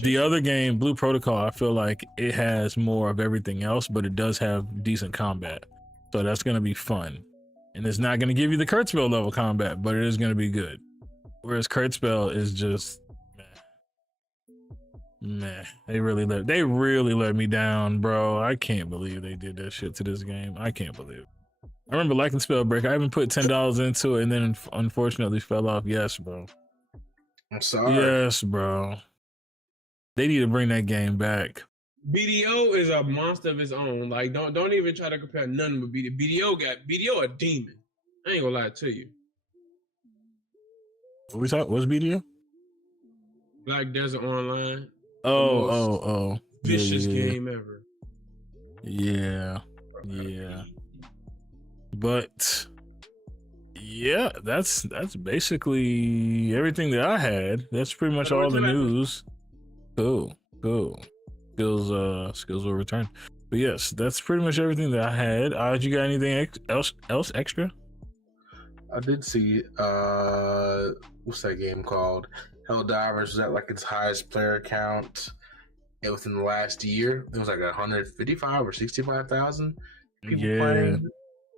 The other game, Blue Protocol, I feel like it has more of everything else, but it does have decent combat, so that's gonna be fun. And it's not gonna give you the Curse Spell level combat, but it is gonna be good. Whereas Curse Spell is just meh. They really let me down, bro. I can't believe they did that shit to this game. I can't believe it. I remember liking Spellbreak. I even put $10 into it and then unfortunately fell off. Yes, bro. I'm sorry. Yes, bro. They need to bring that game back. BDO is a monster of its own. Like, don't even try to compare nothing with BDO. BDO a demon. I ain't gonna lie to you. What's BDO? Black Desert Online. Oh. Vicious game ever. Yeah. But yeah, that's basically everything that I had. That's pretty much all the news. Cool. Skillz will return. But yes, that's pretty much everything that I had. You got anything else extra? I did see what's that game called? Helldivers was at like its highest player count within the last year. It was like 155 or 65,000 people playing.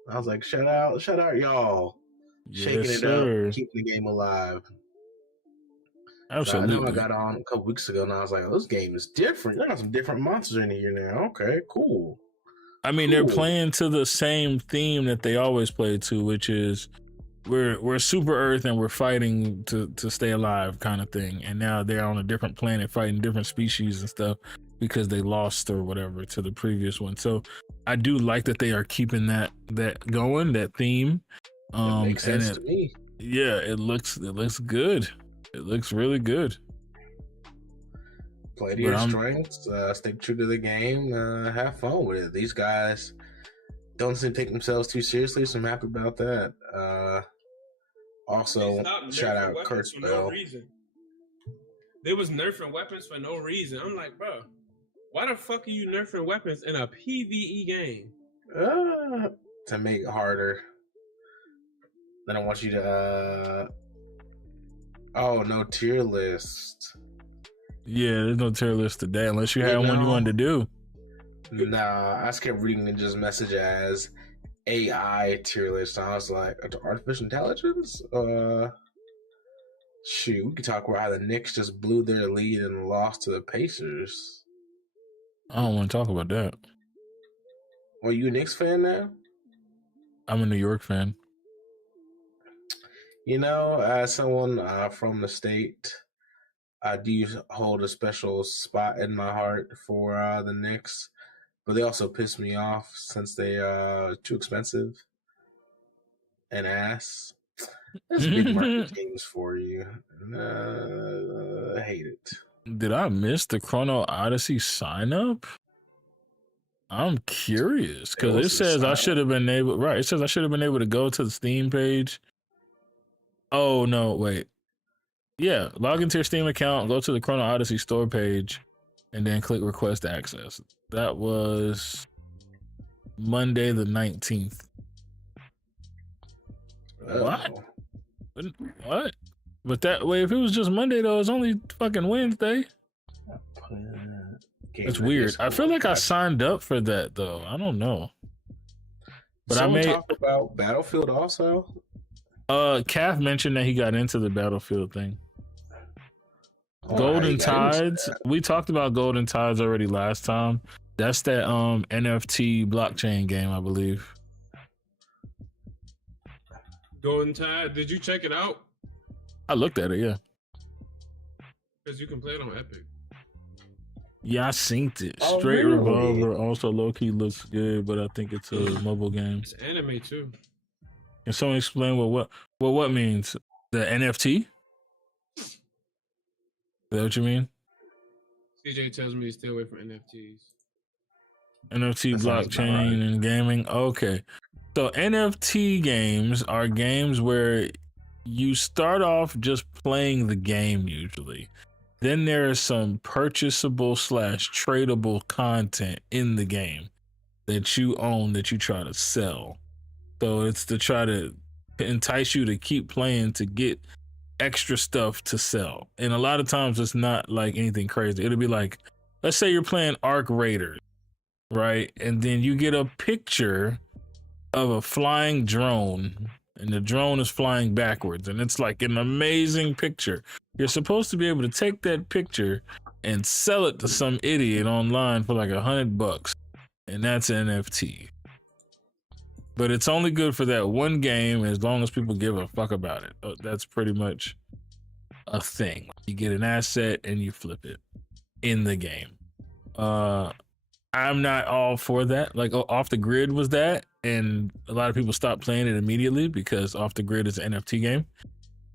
I was like, shout out y'all. Shaking it up, keeping the game alive. Absolutely. I know I got on a couple weeks ago and I was like, oh, this game is different. They got some different monsters in here now. Okay, cool. I mean, they're playing to the same theme that they always play to, which is we're super Earth and we're fighting to stay alive kind of thing. And now they're on a different planet fighting different species and stuff because they lost or whatever to the previous one. So I do like that they are keeping that going, that theme. That makes sense to me. Yeah, it looks good. It looks really good. Play to your strengths, stick true to the game, have fun with it. These guys, don't seem to take themselves too seriously, so I'm happy about that. Also, shout out Kurt Spell. They was nerfing weapons for no reason. I'm like, bro, why the fuck are you nerfing weapons in a PvE game? To make it harder. Then I want you to oh, no tier list. Yeah, there's no tier list today unless you had one you wanted to do. Nah, I just kept reading the just message as AI tier list. I was like, artificial intelligence? Shoot, we could talk about how the Knicks just blew their lead and lost to the Pacers. I don't want to talk about that. Are you a Knicks fan now? I'm a New York fan. You know, as someone from the state, I do hold a special spot in my heart for the Knicks, but they also piss me off since they are too expensive and ass. That's big market teams for you. I hate it. Did I miss the Chrono Odyssey sign up? I'm curious because it says I should have been able. Right, it says I should have been able to go to the Steam page. Oh no, wait. Yeah, log into your Steam account, go to the Chrono Odyssey store page, and then click request access. That was Monday the 19th. What? What? But that way, if it was just Monday though, it's only fucking Wednesday. That's weird. I feel like I signed up for that though. I don't know. But I may talk about Battlefield also. Calf mentioned that he got into the Battlefield thing. Golden Tides. We talked about Golden Tides already last time. That's that NFT blockchain game, I believe. Golden Tide. Did you check it out? I looked at it, yeah. Because you can play it on Epic. Yeah, I synced it. Straight Revolver also low-key looks good, but I think it's a mobile game. It's anime too. Can someone explain what means? The NFT? Is that what you mean? CJ tells me to stay away from NFTs. NFT blockchain and gaming. Okay. So NFT games are games where you start off just playing the game usually. Then there is some purchasable / tradable content in the game that you own that you try to sell. So it's to try to entice you to keep playing to get extra stuff to sell. And a lot of times it's not like anything crazy. It'll be like, let's say you're playing Arc Raiders, right? And then you get a picture of a flying drone and the drone is flying backwards and it's like an amazing picture. You're supposed to be able to take that picture and sell it to some idiot online for like $100, and that's an NFT. But it's only good for that one game as long as people give a fuck about it. That's pretty much a thing. You get an asset and you flip it in the game. I'm not all for that. Like Off the Grid was that, and a lot of people stopped playing it immediately because Off the Grid is an NFT game.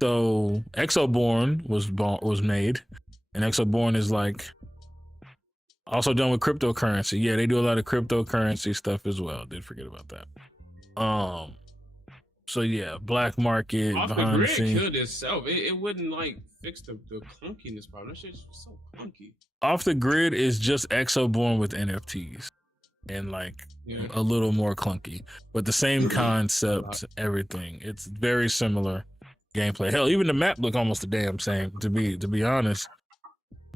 So Exoborn was made, and Exoborn is like also done with cryptocurrency. Yeah, they do a lot of cryptocurrency stuff as well. Did forget about that. So yeah, black market Off behind the the Grid scenes. killed itself. It wouldn't like fix the clunkiness problem. That shit's so clunky. Off the Grid is just Exoborn with NFTs and like a little more clunky, but the same concept, everything. It's very similar gameplay. Hell, even the map look almost the damn same to be honest.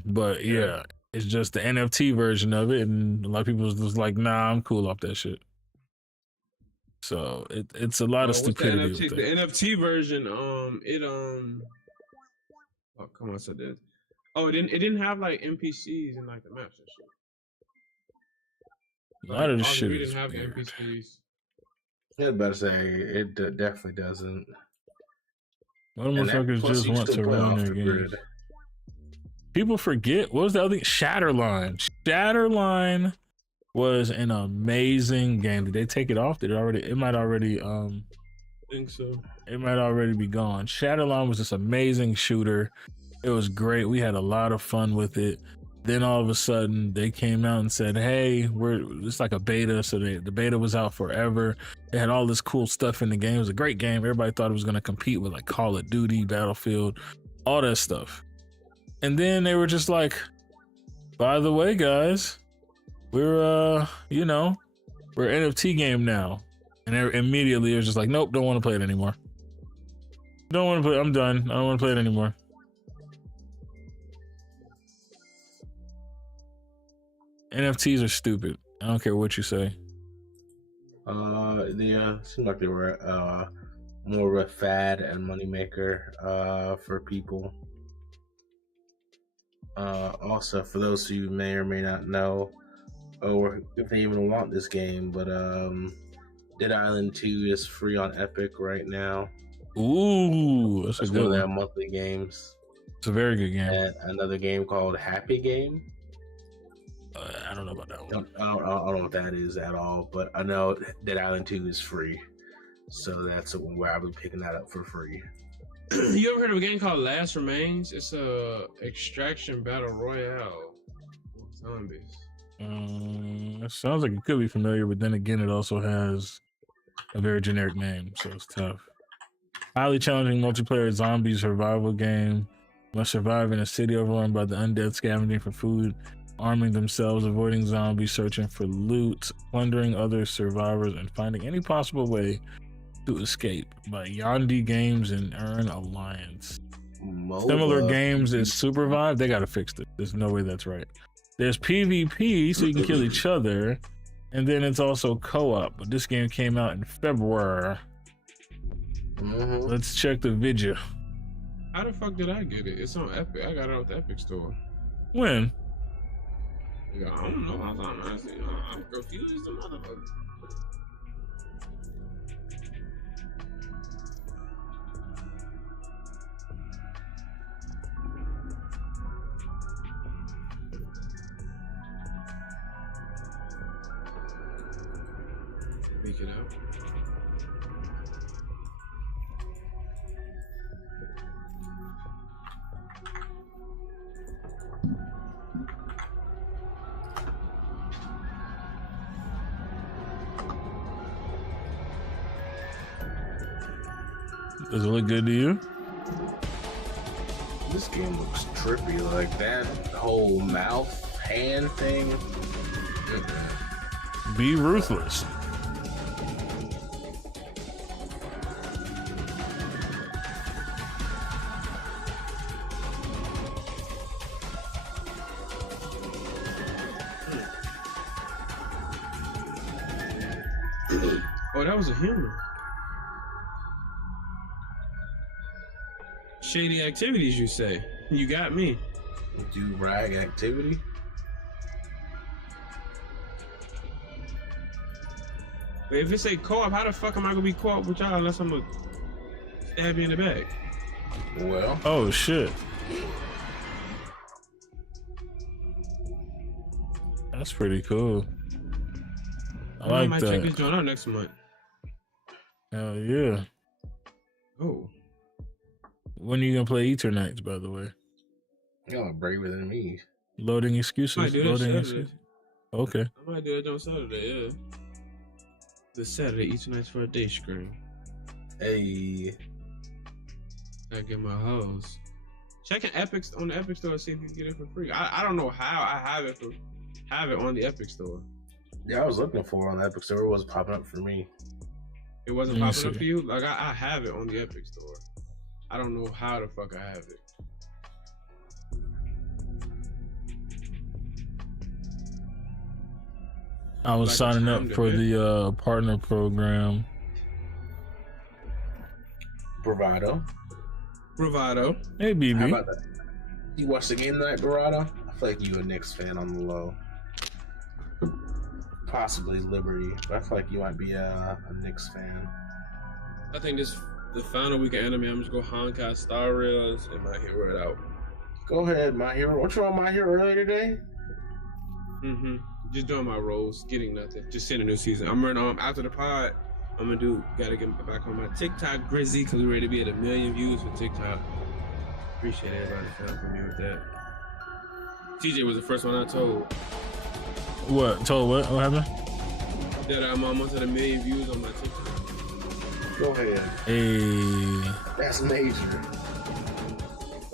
But yeah, it's just the NFT version of it, and a lot of people was just like, nah, I'm cool off that shit. So it's a lot of stupidity. The NFT version, oh come on, so that. Oh, it didn't have like NPCs and like the maps and shit. A lot of this shit didn't is have weird. NPCs. Yeah, better say it definitely doesn't. Motherfuckers just want to run their games. People forget, what was the other thing? Shatterline. Shatterline was an amazing game. Did they take it off? It might already I think so. It might already be gone. Shatterline was this amazing shooter. It was great. We had a lot of fun with it. Then all of a sudden they came out and said, hey, it's like a beta. So the beta was out forever. They had all this cool stuff in the game. It was a great game. Everybody thought it was going to compete with like Call of Duty, Battlefield, all that stuff. And then they were just like, by the way, guys, we're NFT game now. And immediately it was just like, nope, don't want to play it anymore. Don't want to play. I'm done. I don't want to play it anymore. NFTs are stupid. I don't care what you say. Yeah, it seemed like they were more of a fad and moneymaker for people. Also, for those of you who may or may not know, or if they even want this game, but Dead Island 2 is free on Epic right now. Ooh, that's a good one of one. their monthly games. It's a very good game. And another game called Happy Game. I don't know about that one. I don't know what that is at all, but I know Dead Island 2 is free. So that's where I was picking that up for free. You ever heard of a game called Last Remains? It's a extraction battle royale with zombies. It sounds like it could be familiar, but then again, it also has a very generic name, so it's tough. Highly challenging multiplayer zombie survival game. Must survive in a city overrun by the undead, scavenging for food, arming themselves, avoiding zombies, searching for loot, plundering other survivors, and finding any possible way to escape. By Yandi Games and Earn Alliance. Similar games as Supervive, they gotta fix it. There's no way that's right. There's PvP, so you can kill each other, and then it's also co-op. But this game came out in February. Let's check the video. How the fuck did I get it? It's on Epic. I got it off the Epic store. When? Yeah, I don't know. I'm confused as a motherfucker. Make it out. Does it look good to you? This game looks trippy, like that whole mouth hand thing. Be ruthless. Oh, that was a human. Shady activities, you say? You got me. Do rag activity? But if it's a co-op, how the fuck am I gonna be co-op with y'all unless I'm gonna stab you in the back? Well. Oh shit. That's pretty cool. I might check this joint out next month. Hell yeah. Oh. When are you gonna play Eternights, by the way? Y'all are braver than me. Loading excuses. Might do that Loading Saturday. excuses. Okay. I might do that on Saturday, yeah. This Saturday, Eternights for a day screen. Hey. Gotta get my hoes. Checking Epic on the Epic Store, see if you can get it for free. I don't know how I have it on the Epic Store. Yeah, I was looking for it on the Epic Store. It wasn't popping up for me. It wasn't popping up for you? Like, I have it on the Epic Store. I don't know how the fuck I have it. I was signing up for the partner program. Bravado. Hey, BB. How about that? You watch the game tonight, Bravado? I feel like you a Knicks fan on the low. Possibly Liberty, but I feel like you might be a Knicks fan. I think the final week of anime, I'm just go Honkai Star Rails and My Hero it out. Go ahead, My Hero. What you on My Hero earlier today? Just doing my roles, getting nothing. Just seeing a new season. I'm running on after the pod. Gotta get back on my TikTok Grizzy because we're ready to be at 1 million views for TikTok. Appreciate everybody for helping me with that. TJ was the first one I told. What? Told what? What happened? That I'm almost at 1 million views on my TikTok. Go ahead. Hey. That's major.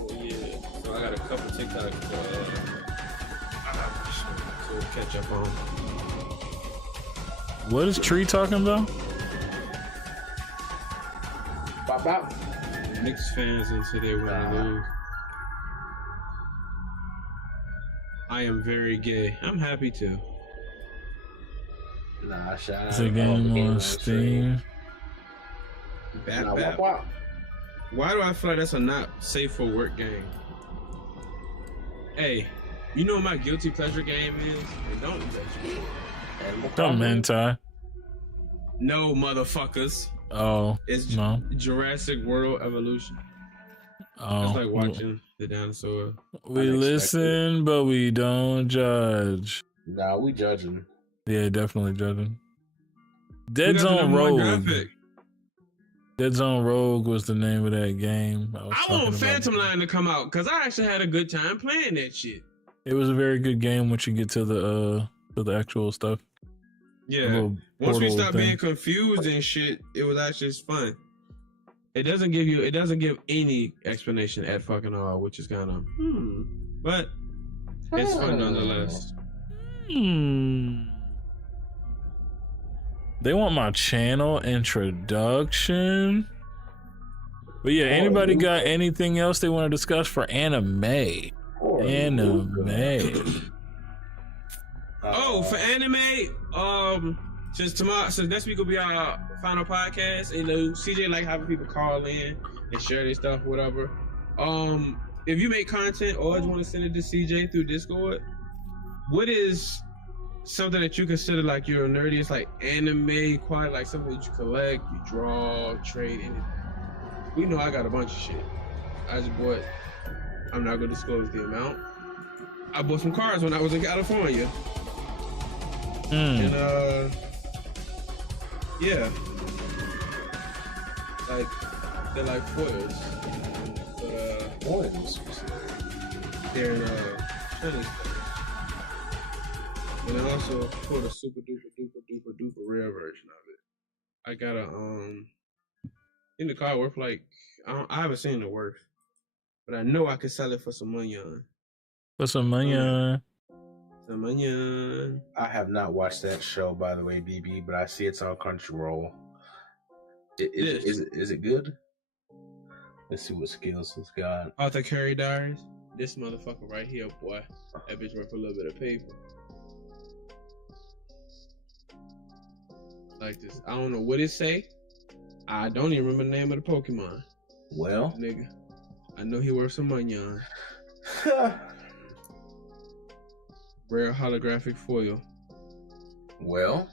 Yeah. So I got a couple TikToks to catch up on. What is Tree talking about? Bop, bop. Knicks fans until they win or lose. I am very gay. I'm happy too. Nah, shout out. It's a game on Steam. Bap, bap. Why do I feel like that's a not safe for work game? Hey, you know what my guilty pleasure game is? And don't judge me. Don't mentor. No, motherfuckers. Oh, It's no. Jurassic World Evolution. Oh, It's like watching the dinosaur. we listen, but we don't judge. Nah, we judging. Yeah, definitely judging. Dead Zone Rogue. Dead Zone Rogue was the name of that game. I want Phantom Line to come out because I actually had a good time playing that shit. It was a very good game once you get to the actual stuff. Yeah. Once we stopped being confused and shit, it was actually fun. It doesn't give any explanation at fucking all, which is kind of but it's fun nonetheless. They want my channel introduction. But yeah, anybody got anything else they want to discuss for anime? Oh, for anime, since next week will be our final podcast, you know, CJ like having people call in and share their stuff, whatever. If you make content or just want to send it to CJ through Discord, what is something that you consider like you're nerdy? It's like anime, quite like something that you collect, you draw, trade, anything. We know I got a bunch of shit. I just bought, I'm not gonna disclose the amount. I bought some cars when I was in California. And yeah. Like they're like foils. But foils. They're in Chinese. And I also pulled a super duper rare version of it. I got in the car worth like I haven't seen the worth, but I know I could sell it for some money on. For some money on. Some money on. I have not watched that show, by the way, BB, but I see it's on Crunchyroll. Is it good? Let's see what Skillz has got. Arthur Curry Diaries. This motherfucker right here, boy. That bitch worth a little bit of paper. Like this. I don't know what it say. I don't even remember the name of the Pokemon. Well, nigga, I know he worth some money on. Rare holographic foil. Well,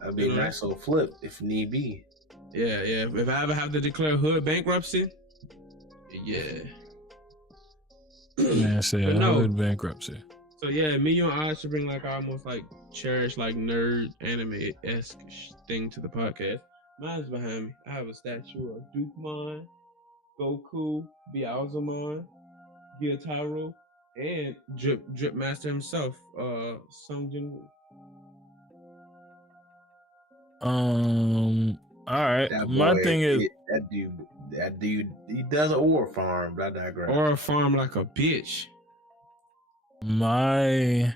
that'd be a nice little flip if need be. Yeah. If I ever have to declare hood bankruptcy, yeah. Yeah, say hood bankruptcy. So yeah, me and I should bring like almost like cherished like nerd anime-esque thing to the podcast. Mine's behind me. I have a statue of Dukemon, Goku, Beelzemon, Gyataro, and Drip Master himself, Sung Jin. All right. My thing is that dude, he does an ore farm, but I digress. Ore farm like a bitch. My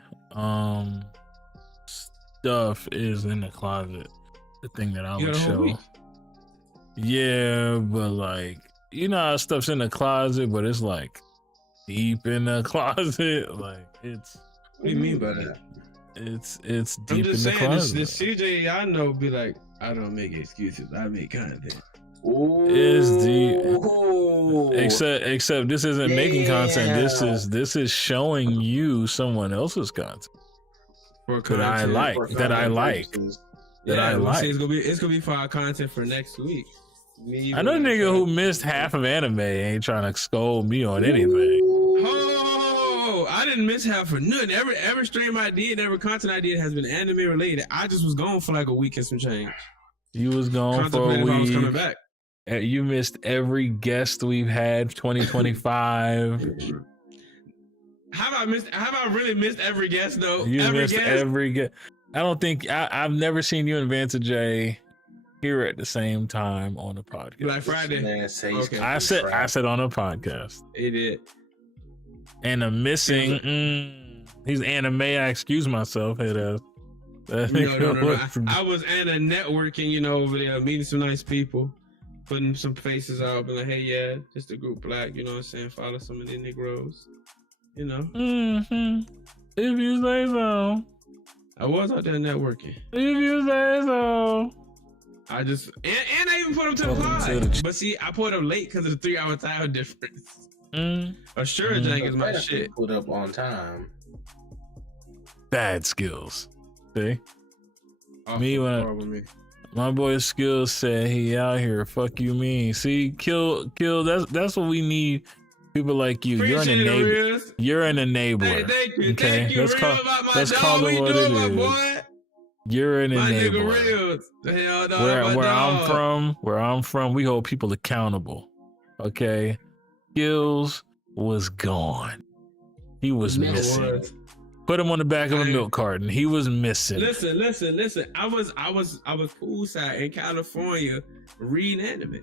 stuff is in the closet. The thing that I would show. Yeah, but like, you know how stuff's in the closet, but it's like deep in the closet. Like it's. What do you mean by that? It's deep I'm in just the saying, closet. this CJ I know be like, I don't make excuses. I make content. It's deep. Except this isn't making content. This is showing you someone else's content that I like. See, it's gonna be for our content for next week. I know a nigga who missed half of anime ain't trying to scold me on anything. Oh, I didn't miss half for nothing. Every stream I did, every content I did has been anime related. I just was gone for like a week and some change. You was gone for a week. I was coming back. You missed every guest we've had 2025. Have I really missed every guest though? You missed every guest. I don't think I've never seen you and Vanta J here at the same time on the podcast. Black Friday. Okay. I said on a podcast. He did. And a missing. He's anime. I excuse myself. No. I was at a networking, over there, meeting some nice people, putting some faces out, being like, hey, yeah, just a group black, you know what I'm saying? Follow some of the Negroes, Mm-hmm. If you say so. I was out there networking. If you say so. I just, and I even put them to the pod. But see, I put them late because of the 3-hour time difference. Sure, Jack is my shit. Put up on time. Bad Skillz. See? Me when my boy Skillz said he out here. Fuck you mean? See, kill. That's what we need. People like you. You're an enabler. You're an enabler. Thank you. Okay? Thank you. Let's call it what it is. Boy? You're an my enabler. Where I'm from, we hold people accountable. Okay? Skillz was gone. He was missing. Put him on the back of a milk carton. He was missing. Listen. I was poolside in California reading anime.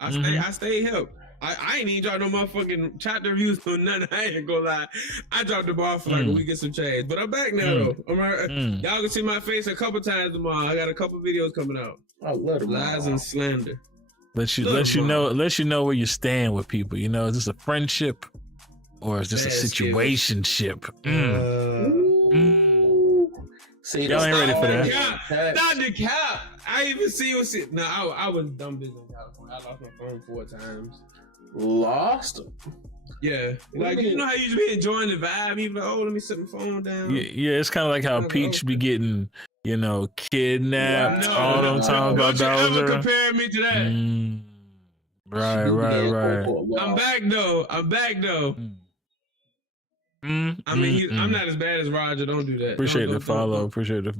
I stayed hip. I ain't even dropped no motherfucking chapter reviews or nothing. I ain't gonna lie. I dropped the ball for like a week and some change. But I'm back now though. Y'all can see my face a couple times tomorrow. I got a couple videos coming out. I love it. Lies and slander. Let you know where you stand with people. Is this a friendship or is this a situationship? See, y'all ain't ready for that. Not the cap. I even see you. No, I was dumb busy in California. I lost my phone 4 times. Lost? Yeah. Like, you know how you just be enjoying the vibe? You be like, oh, let me set my phone down. Yeah, it's kind of like how Peach be getting, kidnapped all them times by Bowser. Don't you ever compare me to that. Right. I'm back though. I mean, I'm not as bad as Roger. Don't do that. Appreciate the follow.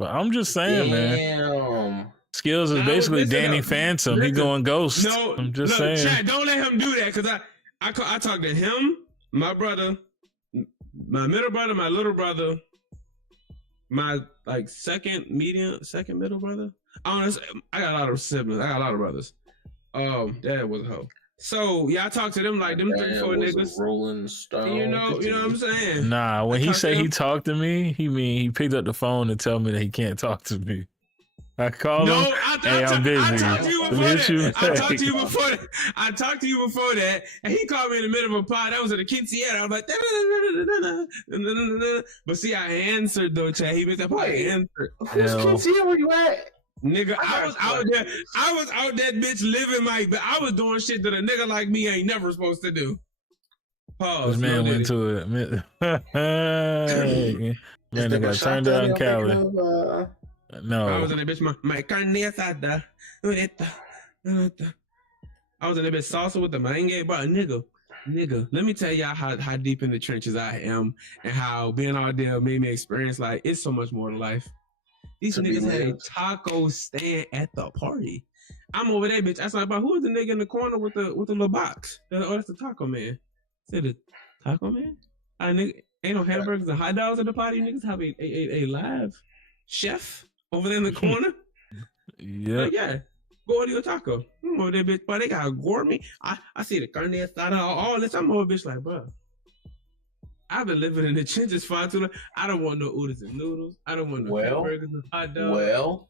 I'm just saying, man. Skillz is basically Danny Phantom. He going ghost. No, I'm just saying. Chat, don't let him do that because I talked to him, my brother, my middle brother, my little brother, my second middle brother. I got a lot of siblings. I got a lot of brothers. Dad was a hoe. So I talked to them like them 3-4 niggas. Rolling Stone. You know what I'm saying? Nah, when he say he talked to me, he mean he picked up the phone and tell me that he can't talk to me. I called him. Hey, I'm busy. I talked to you before that, and he called me in the middle of a pod. That was at a quinceañera. I was like, but see, I answered though, Chad. He was like, I answered. Who's quinceañera? Where you at? Nigga, I was out there. I was out that bitch living I was doing shit that a nigga like me ain't never supposed to do. Pause. This man went to it. Man, they got turned down Cali. No. I was in that bitch, my carne asada. I was in that bitch salsa with the mangue, but nigga, let me tell y'all how deep in the trenches I am and how being out there made me experience it's so much more to life. These niggas had a taco stand at the party. I'm over there, bitch. I said, "But who is the nigga in the corner with the little box?" Oh, that's the taco man. I said, "The taco man? Nigga, ain't no hamburgers and hot dogs at the party. Niggas have a live chef over there in the corner." Yeah. Go order your taco. I'm over there, bitch. But they got gourmet. I see the carne asada, all this. I'm over, bitch, like, bro. I've been living in the trenches far too long. I don't want no oodles and noodles. I don't want no hamburgers and hot dogs.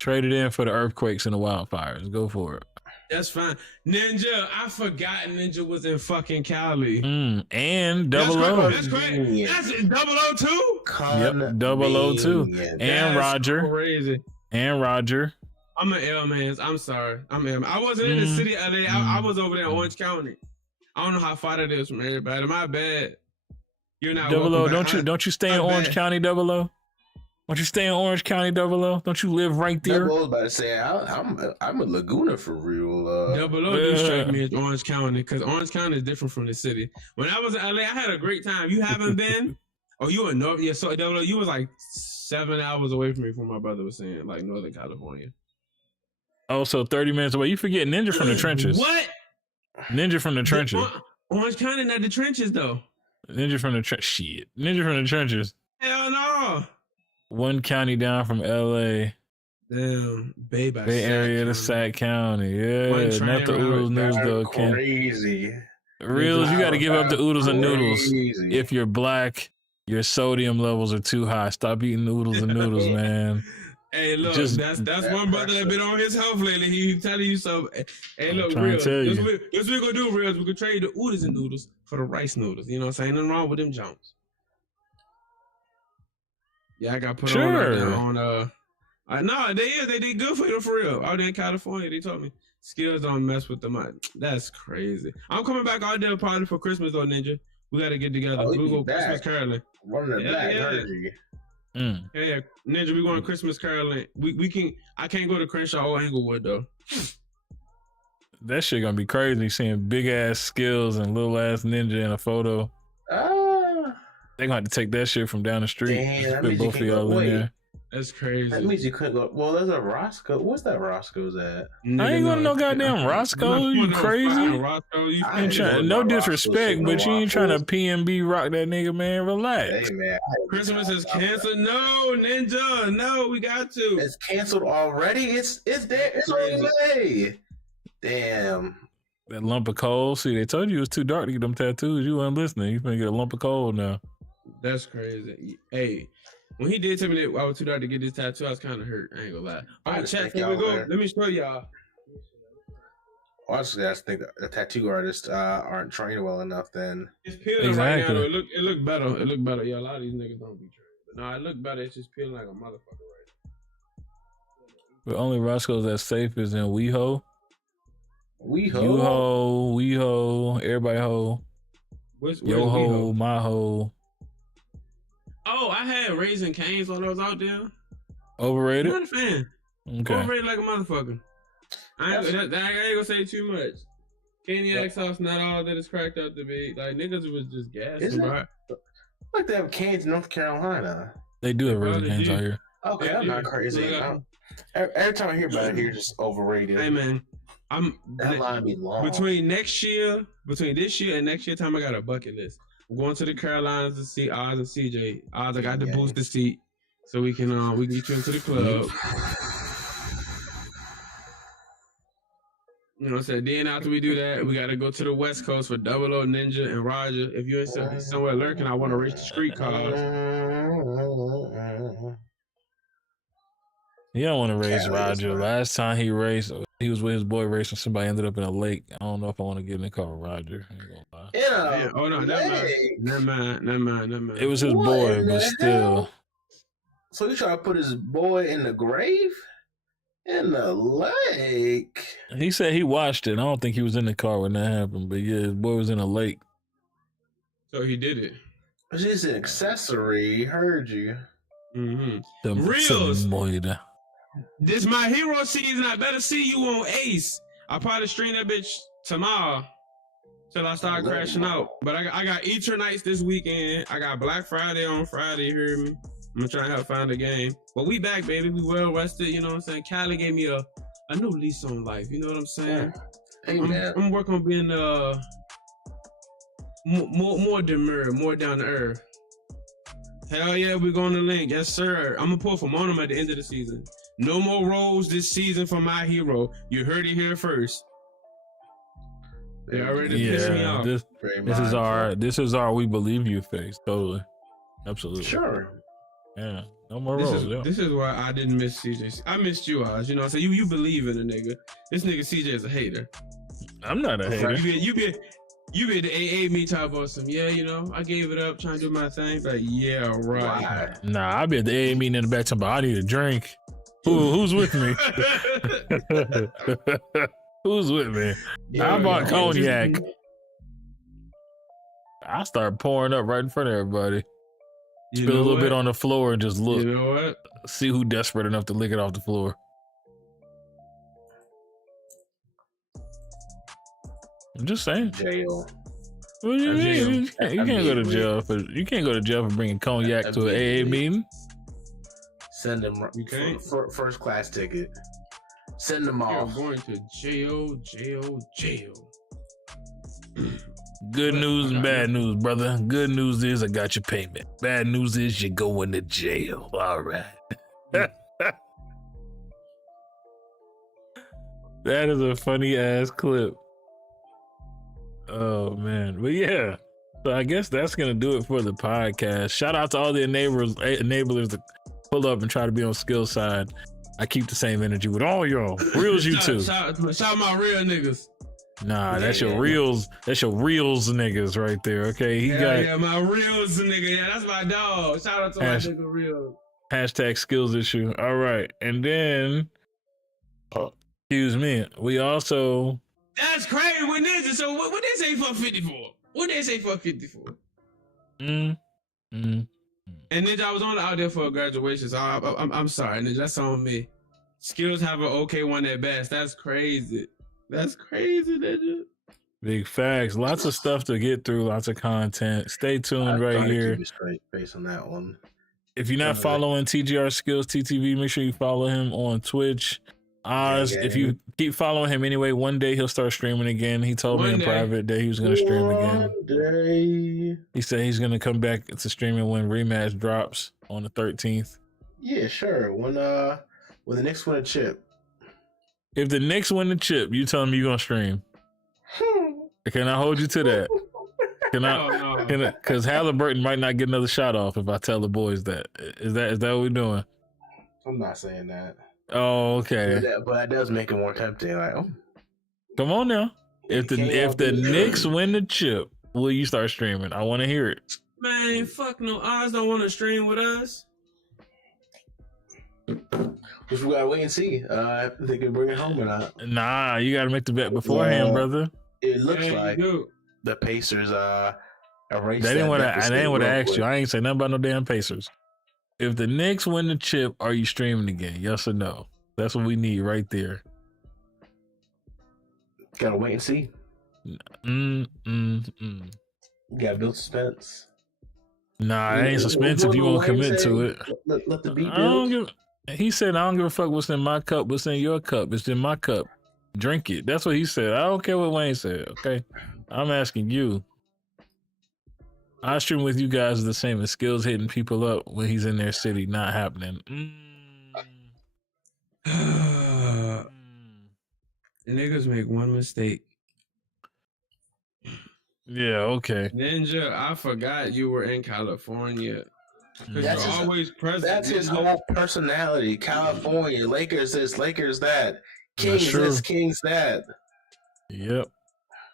Trade it in for the earthquakes and the wildfires. Go for it. That's fine. Ninja, I forgot Ninja was in fucking Cali. And Double O. That's crazy. That's Double O too? Yep, Double O too. And Roger. Crazy. And Roger. I'm an L man. I'm sorry. I'm L. I wasn't in the city of LA. I was over there in Orange County. I don't know how far that is from everybody. My bad. You're not Double O. Don't you stay in Orange County, Double O? Don't you stay in Orange County, Double O? Don't you live right there? Double O was about to say I'm a Laguna for real. Double O do strike me as Orange County because Orange County is different from the city. When I was in LA, I had a great time. You haven't been? Oh, you in North? Yeah, so Double O, you was 7 hours away from me, from my brother was saying, Northern California. Oh, so 30 minutes away. You forget Ninja from the trenches. What? Ninja from the trenches. Orange County, not the trenches though. Ninja from the shit. Ninja from the trenches. Hell no. One county down from LA. Damn, Bay Area to Sac County. Yeah, not the oodles news though. Crazy. Reels, you got to give up the oodles and noodles. If you're black, your sodium levels are too high. Stop eating oodles and noodles, man. Hey, look, that's one brother that been on his health lately. He telling you so. Hey, look, Reels, this what we gonna do, Reels. We gonna trade the oodles and noodles for the rice noodles. You know what I'm saying? Nothing wrong with them Jones. Yeah, I got put on no, they did good for you for real. Out there in California, they told me Skillz don't mess with them. That's crazy. I'm coming back out there probably for Christmas though, Ninja. We gotta get together. We go Christmas caroling. Running back, Yeah, Ninja, we going Christmas caroling. We can. I can't go to Crenshaw or Englewood though. That shit gonna be crazy. Seeing big ass Skillz and little ass Ninja in a photo. They gonna have to take that shit from down the street. Damn, put both of y'all in there. That's crazy. That means you couldn't go. Well, there's a Roscoe. What's that Roscoe's at? I ain't going to no goddamn Roscoe. You crazy? Roscoe, no disrespect, but you ain't trying to PNB rock that nigga, man. Relax. Hey, man. Christmas is canceled. No, Ninja. No, we got to. It's canceled already. It's there. It's on the way. Damn. That lump of coal. See, they told you it was too dark to get them tattoos. You weren't listening. You finna get a lump of coal now. That's crazy. Hey. When he did tell me that I was too dark to get this tattoo, I was kind of hurt. I ain't gonna lie. All right, chat, here we go. Let me show y'all. Honestly, I just think the tattoo artists aren't trained well enough. Then it's peeling right now. Though. It look better. It look better. Yeah, a lot of these niggas don't be trained. But no, it look better. It's just peeling like a motherfucker right now. The only Roscoe's that's safe is in WeHo. WeHo. WeHo. Everybody ho. Yo ho, my ho. Oh, I had Raising Cane's while I was out there. Overrated? I'm not a fan. Okay. Overrated like a motherfucker. I ain't gonna say too much. Caniac sauce, not all that it's cracked up to be. Like, niggas was just gassing, bro. Like they have Cane's in North Carolina. They do have Raising Cane's out here. Okay, I'm not crazy. Every time I hear about it, you're just overrated. Hey, man. That line be long. Between this year and next year time, I got a bucket list. I'm going to the Carolinas to see Oz and CJ. Oz, I got to boost the seat so we can get you into the club. You know what I'm saying? Then after we do that, we got to go to the West Coast for Double O, Ninja, and Roger. If you're somewhere lurking, I want to race the street cars. He don't want to race Roger. Last time he raced, he was with his boy racing. Somebody ended up in a lake. I don't know if I want to get in the car with Roger. Yeah. Oh no, never mind. It was his boy, but still. So you trying to put his boy in the grave? In the lake? He said he watched it. I don't think he was in the car when that happened, but yeah, his boy was in a lake. So he did it. It's just an accessory. Heard you. Mm-hmm. Reels. This my hero season. I better see you on Ace. I'll probably stream that bitch tomorrow till I start crashing out. But I got Easter nights this weekend. I got Black Friday on Friday. You hear me? I'm gonna try and help find a game. But we back, baby. We well rested. You know what I'm saying? Cali gave me a new lease on life. You know what I'm saying? Hey, I'm working on being more demure, more down to earth. Hell yeah, we're going to link. Yes, sir. I'm gonna pull for Monum at the end of the season. No more roles this season for my hero. You heard it here first. They already pissed me off. This is our we believe you face. Totally. Absolutely. Sure. Yeah. No more roles. This is why I didn't miss CJ. I missed you, Oz. You know what I'm saying? You believe in a nigga. This nigga CJ is a hater. I'm not a hater. You be the AA me type of some, yeah, you know, I gave it up trying to do my thing. Like, yeah, right. Wow. Nah, I be at the AA meeting in the back time, but I need a drink. Who's with me? Who's with me? I bought cognac. I start pouring up right in front of everybody. Spill a little bit on the floor and just look. You know what? See who desperate enough to lick it off the floor. I'm just saying. Jail. What do you mean? You can't go to jail for bringing cognac to an AA meeting. Send them first class ticket. Send them off. You're going to jail. Good news and bad news, brother. Good news is I got your payment. Bad news is you're going to jail. All right. That is a funny ass clip. Oh man, but yeah. So I guess that's gonna do it for the podcast. Shout out to all the enablers that pull up and try to be on Skillz side. I keep the same energy with all y'all. Reels, you too. Shout out real niggas. Nah, that's your reels. That's your reels niggas right there. Okay, yeah, my reels nigga. Yeah, that's my dog. Shout out to my nigga reels. Hashtag Skillz issue. All right, and then, excuse me. We also. That's crazy. What is it? So what they say for 54? What they say for 54? And Ninja, I was on out there for a graduation, so I'm sorry, Ninja. That's on me. Skillz have an okay one at best. That's crazy. That's crazy, Ninja. Big facts. Lots of stuff to get through. Lots of content. Stay tuned right here. Keep straight based on that one. If you're not following TGR Skillz TTV, make sure you follow him on Twitch. Oz, if you keep following him anyway, one day he'll start streaming again. He told me in private that he was going to stream again. He said he's going to come back to streaming when Rematch drops on the 13th. Yeah, sure. When the Knicks win a chip. If the Knicks win the chip, you tell me you're going to stream. Can I hold you to that? Because Halliburton might not get another shot off if I tell the boys that. Is that what we're doing? I'm not saying that. Oh, okay. But that does make it more tempting. Like, come on now. If the Knicks win the chip, will you start streaming? I want to hear it. Man, fuck no. Oz don't want to stream with us. Just we gotta wait and see if they can bring it home or not. Nah, you gotta make the bet beforehand, brother. It looks like the Pacers erased that. Ain't what I asked you. I ain't say nothing about no damn Pacers. If the Knicks win the chip, are you streaming again? Yes or no? That's what we need right there. Gotta wait and see. You gotta build suspense. Nah, it ain't suspense if you won't commit to it. Let the beat build. He said, I don't give a fuck what's in my cup, what's in your cup. It's in my cup. Drink it. That's what he said. I don't care what Wayne said, okay? I'm asking you. I stream with you guys the same as Skillz hitting people up when he's in their city, not happening. The niggas make one mistake. Yeah, okay. Ninja, I forgot you were in California. That's you're always present. That's his whole personality. California, Lakers this, Lakers that. Kings this, Kings that. Yep.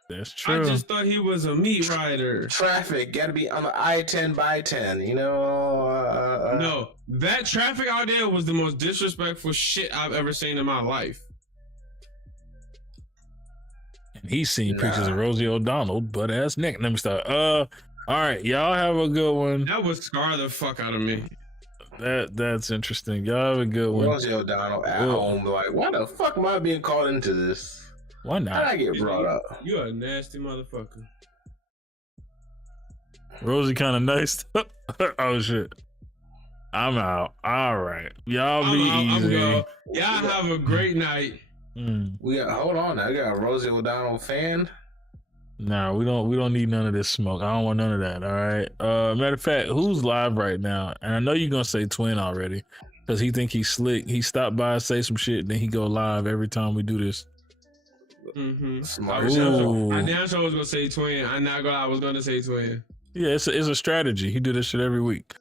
That's true. I just thought he was a meat rider. Traffic, gotta be on the I-10 by 10, you know? No, that traffic out there was the most disrespectful shit I've ever seen in my life. And he's seen pictures of Rosie O'Donnell, but ass Nick. Let me start. All right, y'all have a good one. That would scar the fuck out of me. That's interesting. Y'all have a good one. Rosie O'Donnell at home, like, why the fuck am I being called into this? Why not? How'd I get brought up? You're a nasty motherfucker. Rosie kind of nice. Oh shit. I'm out. All right. Y'all be easy. Y'all have a great night. Hold on. I got a Rosie O'Donnell fan. Nah, we don't need none of this smoke. I don't want none of that. All right. Matter of fact, who's live right now? And I know you're gonna say Twin already, because he think he's slick. He stopped by, say some shit, then he go live every time we do this. Smart. I damn sure was gonna say Twin. I was gonna say Twin. Yeah, it's a strategy. He do this shit every week.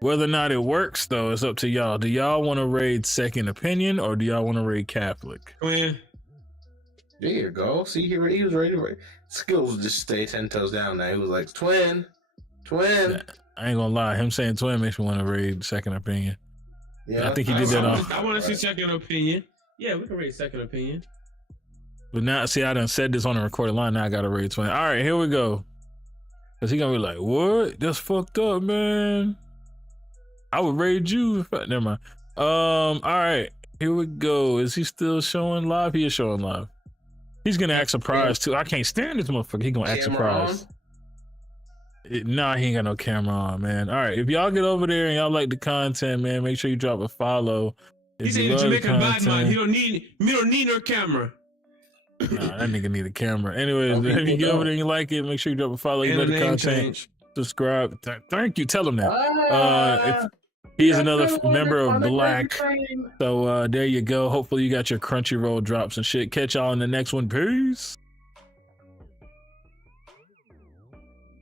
Whether or not it works, though, it's up to y'all. Do y'all want to raid Second Opinion or do y'all want to raid Catholic? Twin. There you go. See, he was ready to raid. Skillz just stay 10 toes down now. He was like, Twin. I ain't gonna lie. Him saying Twin makes me want to raid Second Opinion. Yeah, I think he did that on. I want to see Second Opinion. Yeah, we can raid Second Opinion. But now, see, I done said this on the recorded line. Now I got to raid Twin. All right, here we go. Because he going to be like, what? That's fucked up, man. I would raid you. Never mind. All right, here we go. Is he still showing live? He is showing live. He's going to act surprised, too. I can't stand this motherfucker. He going to act surprised. Nah, he ain't got no camera on, man. All right, if y'all get over there and y'all like the content, man, make sure you drop a follow. He said Jamaican bad man. He don't need no camera. Nah, that nigga need a camera. Anyways, if you get over there and you like it, make sure you drop a follow. You better content, subscribe. Thank you. Tell him that. If he's another member of Black. So there you go. Hopefully you got your Crunchyroll drops and shit. Catch y'all in the next one. Peace.